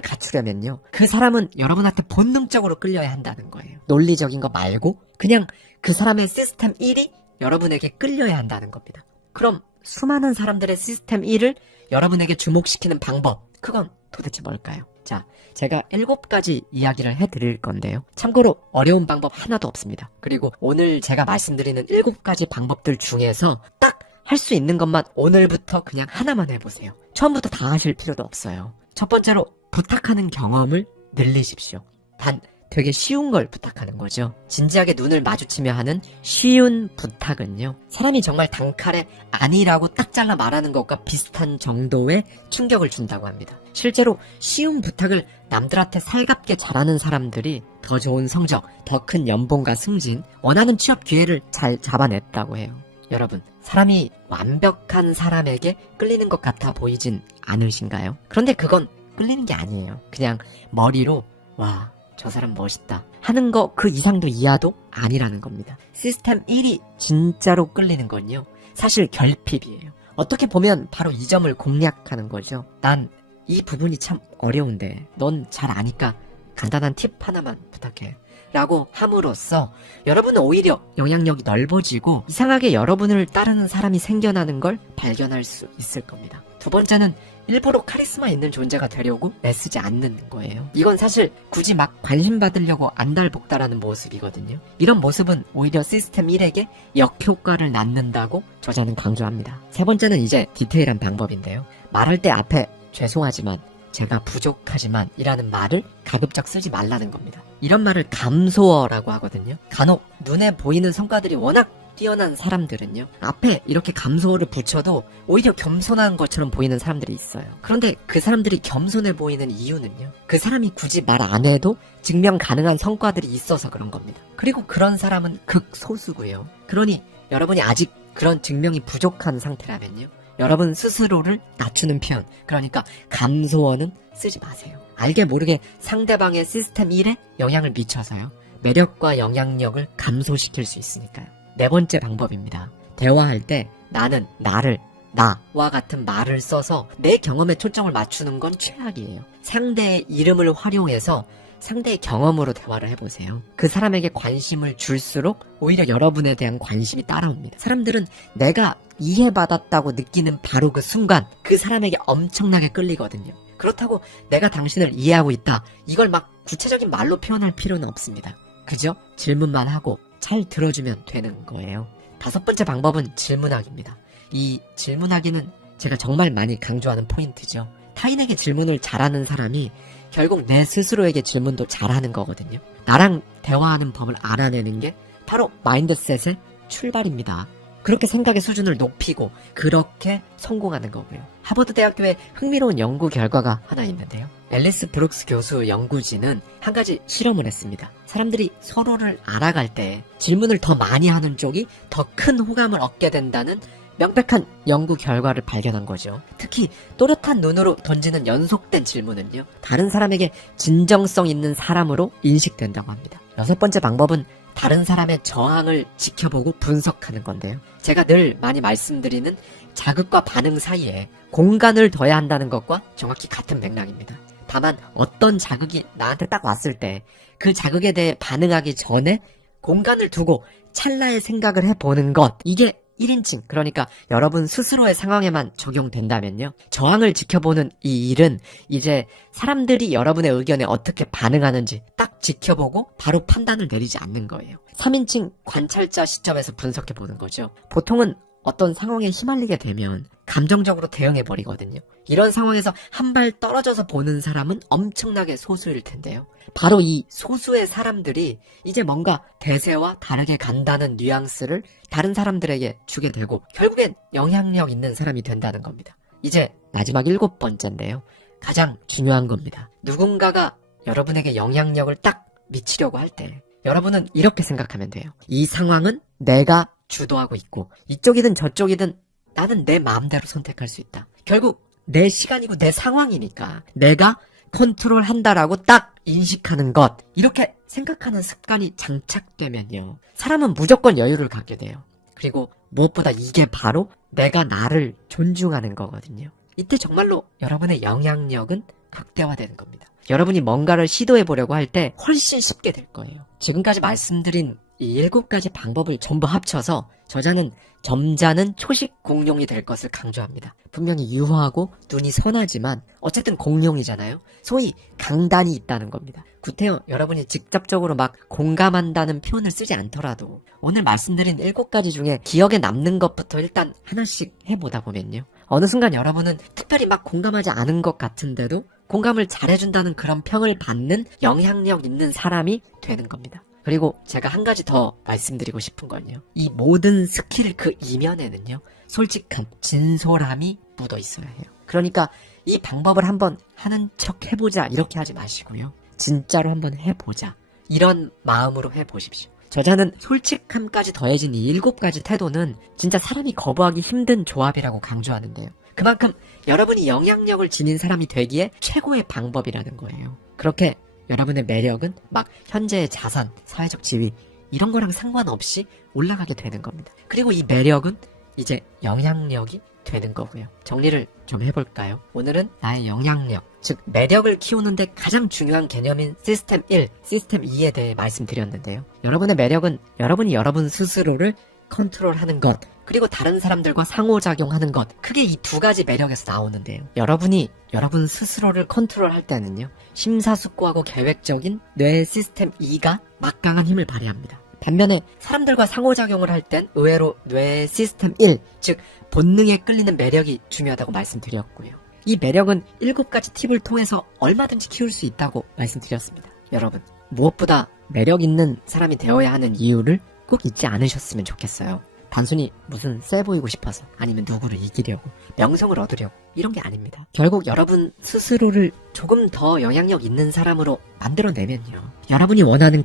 갖추려면요, 그 사람은 여러분한테 본능적으로 끌려야 한다는 거예요. 논리적인 거 말고 그냥 그 사람의 시스템 1이 여러분에게 끌려야 한다는 겁니다. 그럼 수많은 사람들의 시스템 1을 여러분에게 주목시키는 방법, 그건 도대체 뭘까요? 자, 제가 7가지 이야기를 해드릴 건데요. 참고로 어려운 방법 하나도 없습니다. 그리고 오늘 제가 말씀드리는 7가지 방법들 중에서 딱 할 수 있는 것만 오늘부터 그냥 하나만 해보세요. 처음부터 다 하실 필요도 없어요. 첫 번째로 부탁하는 경험을 늘리십시오. 단 되게 쉬운 걸 부탁하는 거죠. 진지하게 눈을 마주치며 하는 쉬운 부탁은요, 사람이 정말 단칼에 아니라고 딱 잘라 말하는 것과 비슷한 정도의 충격을 준다고 합니다. 실제로 쉬운 부탁을 남들한테 살갑게 잘하는 사람들이 더 좋은 성적, 더 큰 연봉과 승진, 원하는 취업 기회를 잘 잡아냈다고 해요. 여러분, 사람이 완벽한 사람에게 끌리는 것 같아 보이진 않으신가요? 그런데 그건 끌리는 게 아니에요. 그냥 머리로 와, 저 사람 멋있다 하는 거 그 이상도 이하도 아니라는 겁니다. 시스템 1이 진짜로 끌리는 건요, 사실 결핍이에요. 어떻게 보면 바로 이 점을 공략하는 거죠. 난 이 부분이 참 어려운데 넌 잘 아니까 간단한 팁 하나만 부탁해 라고 함으로써 여러분은 오히려 영향력이 넓어지고 이상하게 여러분을 따르는 사람이 생겨나는 걸 발견할 수 있을 겁니다. 두 번째는 일부러 카리스마 있는 존재가 되려고 애쓰지 않는 거예요. 이건 사실 굳이 막 관심 받으려고 안달복달하는 모습이거든요. 이런 모습은 오히려 시스템 1에게 역효과를 낳는다고 저자는 강조합니다. 세 번째는 이제 디테일한 방법인데요. 말할 때 앞에 죄송하지만, 제가 부족하지만 이라는 말을 가급적 쓰지 말라는 겁니다. 이런 말을 감소어라고 하거든요. 간혹 눈에 보이는 성과들이 워낙 뛰어난 사람들은요, 앞에 이렇게 감소어를 붙여도 오히려 겸손한 것처럼 보이는 사람들이 있어요. 그런데 그 사람들이 겸손해 보이는 이유는요, 그 사람이 굳이 말 안 해도 증명 가능한 성과들이 있어서 그런 겁니다. 그리고 그런 사람은 극소수고요. 그러니 여러분이 아직 그런 증명이 부족한 상태라면요, 여러분 스스로를 낮추는 표현, 그러니까 감소어는 쓰지 마세요. 알게 모르게 상대방의 시스템 1에 영향을 미쳐서요, 매력과 영향력을 감소시킬 수 있으니까요. 네 번째 방법입니다. 대화할 때 나는, 나를, 나와 같은 말을 써서 내 경험에 초점을 맞추는 건 최악이에요. 상대의 이름을 활용해서 상대의 경험으로 대화를 해보세요. 그 사람에게 관심을 줄수록 오히려 여러분에 대한 관심이 따라옵니다. 사람들은 내가 이해받았다고 느끼는 바로 그 순간 그 사람에게 엄청나게 끌리거든요. 그렇다고 내가 당신을 이해하고 있다, 이걸 막 구체적인 말로 표현할 필요는 없습니다. 그죠? 질문만 하고 잘 들어주면 되는 거예요. 다섯 번째 방법은 질문하기입니다. 이 질문하기는 제가 정말 많이 강조하는 포인트죠. 타인에게 질문을 잘하는 사람이 결국 내 스스로에게 질문도 잘하는 거거든요. 나랑 대화하는 법을 알아내는 게 바로 마인드셋의 출발입니다. 그렇게 생각의 수준을 높이고 그렇게 성공하는 거고요. 하버드 대학교에 흥미로운 연구 결과가 하나 있는데요. 앨리스 브룩스 교수 연구진은 한 가지 실험을 했습니다. 사람들이 서로를 알아갈 때 질문을 더 많이 하는 쪽이 더 큰 호감을 얻게 된다는 명백한 연구 결과를 발견한 거죠. 특히 또렷한 눈으로 던지는 연속된 질문은요, 다른 사람에게 진정성 있는 사람으로 인식된다고 합니다. 여섯 번째 방법은 다른 사람의 저항을 지켜보고 분석하는 건데요. 제가 늘 많이 말씀드리는 자극과 반응 사이에 공간을 둬야 한다는 것과 정확히 같은 맥락입니다. 다만 어떤 자극이 나한테 딱 왔을 때 그 자극에 대해 반응하기 전에 공간을 두고 찰나의 생각을 해보는 것, 이게 1인칭, 그러니까 여러분 스스로의 상황에만 적용된다면요, 저항을 지켜보는 이 일은 이제 사람들이 여러분의 의견에 어떻게 반응하는지 딱 지켜보고 바로 판단을 내리지 않는 거예요. 3인칭 관찰자 시점에서 분석해보는 거죠. 보통은 어떤 상황에 휘말리게 되면 감정적으로 대응해버리거든요. 이런 상황에서 한 발 떨어져서 보는 사람은 엄청나게 소수일 텐데요. 바로 이 소수의 사람들이 이제 뭔가 대세와 다르게 간다는 뉘앙스를 다른 사람들에게 주게 되고 결국엔 영향력 있는 사람이 된다는 겁니다. 이제 마지막 7번째인데요. 가장 중요한 겁니다. 누군가가 여러분에게 영향력을 딱 미치려고 할 때 여러분은 이렇게 생각하면 돼요. 이 상황은 내가 주도하고 있고 이쪽이든 저쪽이든 나는 내 마음대로 선택할 수 있다. 결국 내 시간이고 내 상황이니까 내가 컨트롤한다라고 딱 인식하는 것, 이렇게 생각하는 습관이 장착되면요, 사람은 무조건 여유를 갖게 돼요. 그리고 무엇보다 이게 바로 내가 나를 존중하는 거거든요. 이때 정말로 여러분의 영향력은 극대화되는 겁니다. 여러분이 뭔가를 시도해보려고 할 때 훨씬 쉽게 될 거예요. 지금까지 말씀드린 이 7가지 방법을 전부 합쳐서 저자는 점잖은 초식 공룡이 될 것을 강조합니다. 분명히 유하고 눈이 선하지만 어쨌든 공룡이잖아요. 소위 강단이 있다는 겁니다. 구태여 여러분이 직접적으로 막 공감한다는 표현을 쓰지 않더라도 오늘 말씀드린 7가지 중에 기억에 남는 것부터 일단 하나씩 해보다 보면요, 어느 순간 여러분은 특별히 막 공감하지 않은 것 같은데도 공감을 잘해준다는 그런 평을 받는 영향력 있는 사람이 되는 겁니다. 그리고 제가 한 가지 더 말씀드리고 싶은 건요, 이 모든 스킬 그 이면에는요, 솔직함, 진솔함이 묻어 있어야 해요. 그러니까 이 방법을 한번 하는 척 해보자 이렇게 하지 마시고요, 진짜로 한번 해보자 이런 마음으로 해보십시오. 저자는 솔직함까지 더해진 이 7가지 태도는 진짜 사람이 거부하기 힘든 조합이라고 강조하는데요. 그만큼 여러분이 영향력을 지닌 사람이 되기에 최고의 방법이라는 거예요. 그렇게 여러분의 매력은 막 현재의 자산, 사회적 지위 이런 거랑 상관없이 올라가게 되는 겁니다. 그리고 이 매력은 이제 영향력이 되는 거고요. 정리를 좀 해볼까요? 오늘은 나의 영향력, 즉 매력을 키우는데 가장 중요한 개념인 시스템 1, 시스템 2에 대해 말씀드렸는데요. 여러분의 매력은 여러분이 여러분 스스로를 컨트롤하는 것, 그리고 다른 사람들과 상호작용하는 것, 크게 이 2가지 매력에서 나오는데요. 여러분이 여러분 스스로를 컨트롤할 때는요, 심사숙고하고 계획적인 뇌 시스템 2가 막강한 힘을 발휘합니다. 반면에 사람들과 상호작용을 할 땐 의외로 뇌 시스템 1, 즉 본능에 끌리는 매력이 중요하다고 말씀드렸고요. 이 매력은 7가지 팁을 통해서 얼마든지 키울 수 있다고 말씀드렸습니다. 여러분, 무엇보다 매력 있는 사람이 되어야 하는 이유를 꼭 잊지 않으셨으면 좋겠어요. 단순히 무슨 세 보이고 싶어서, 아니면 누구를 이기려고, 명성을 얻으려고, 이런 게 아닙니다. 결국 여러분 스스로를 조금 더 영향력 있는 사람으로 만들어내면요, 여러분이 원하는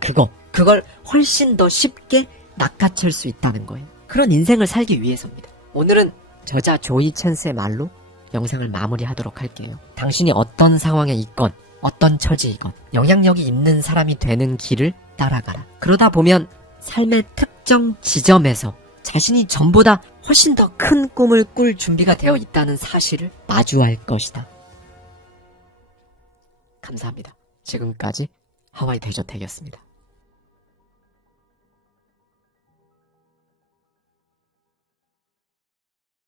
그걸 훨씬 더 쉽게 낚아챌 수 있다는 거예요. 그런 인생을 살기 위해서입니다. 오늘은 저자 조이 챈스의 말로 영상을 마무리하도록 할게요. 당신이 어떤 상황에 있건 어떤 처지이건 영향력이 있는 사람이 되는 길을 따라가라. 그러다 보면 삶의 특정 지점에서 자신이 전보다 훨씬 더 큰 꿈을 꿀 준비가 되어 있다는 사실을 마주할 것이다. 감사합니다. 지금까지 하와이 대저택이었습니다.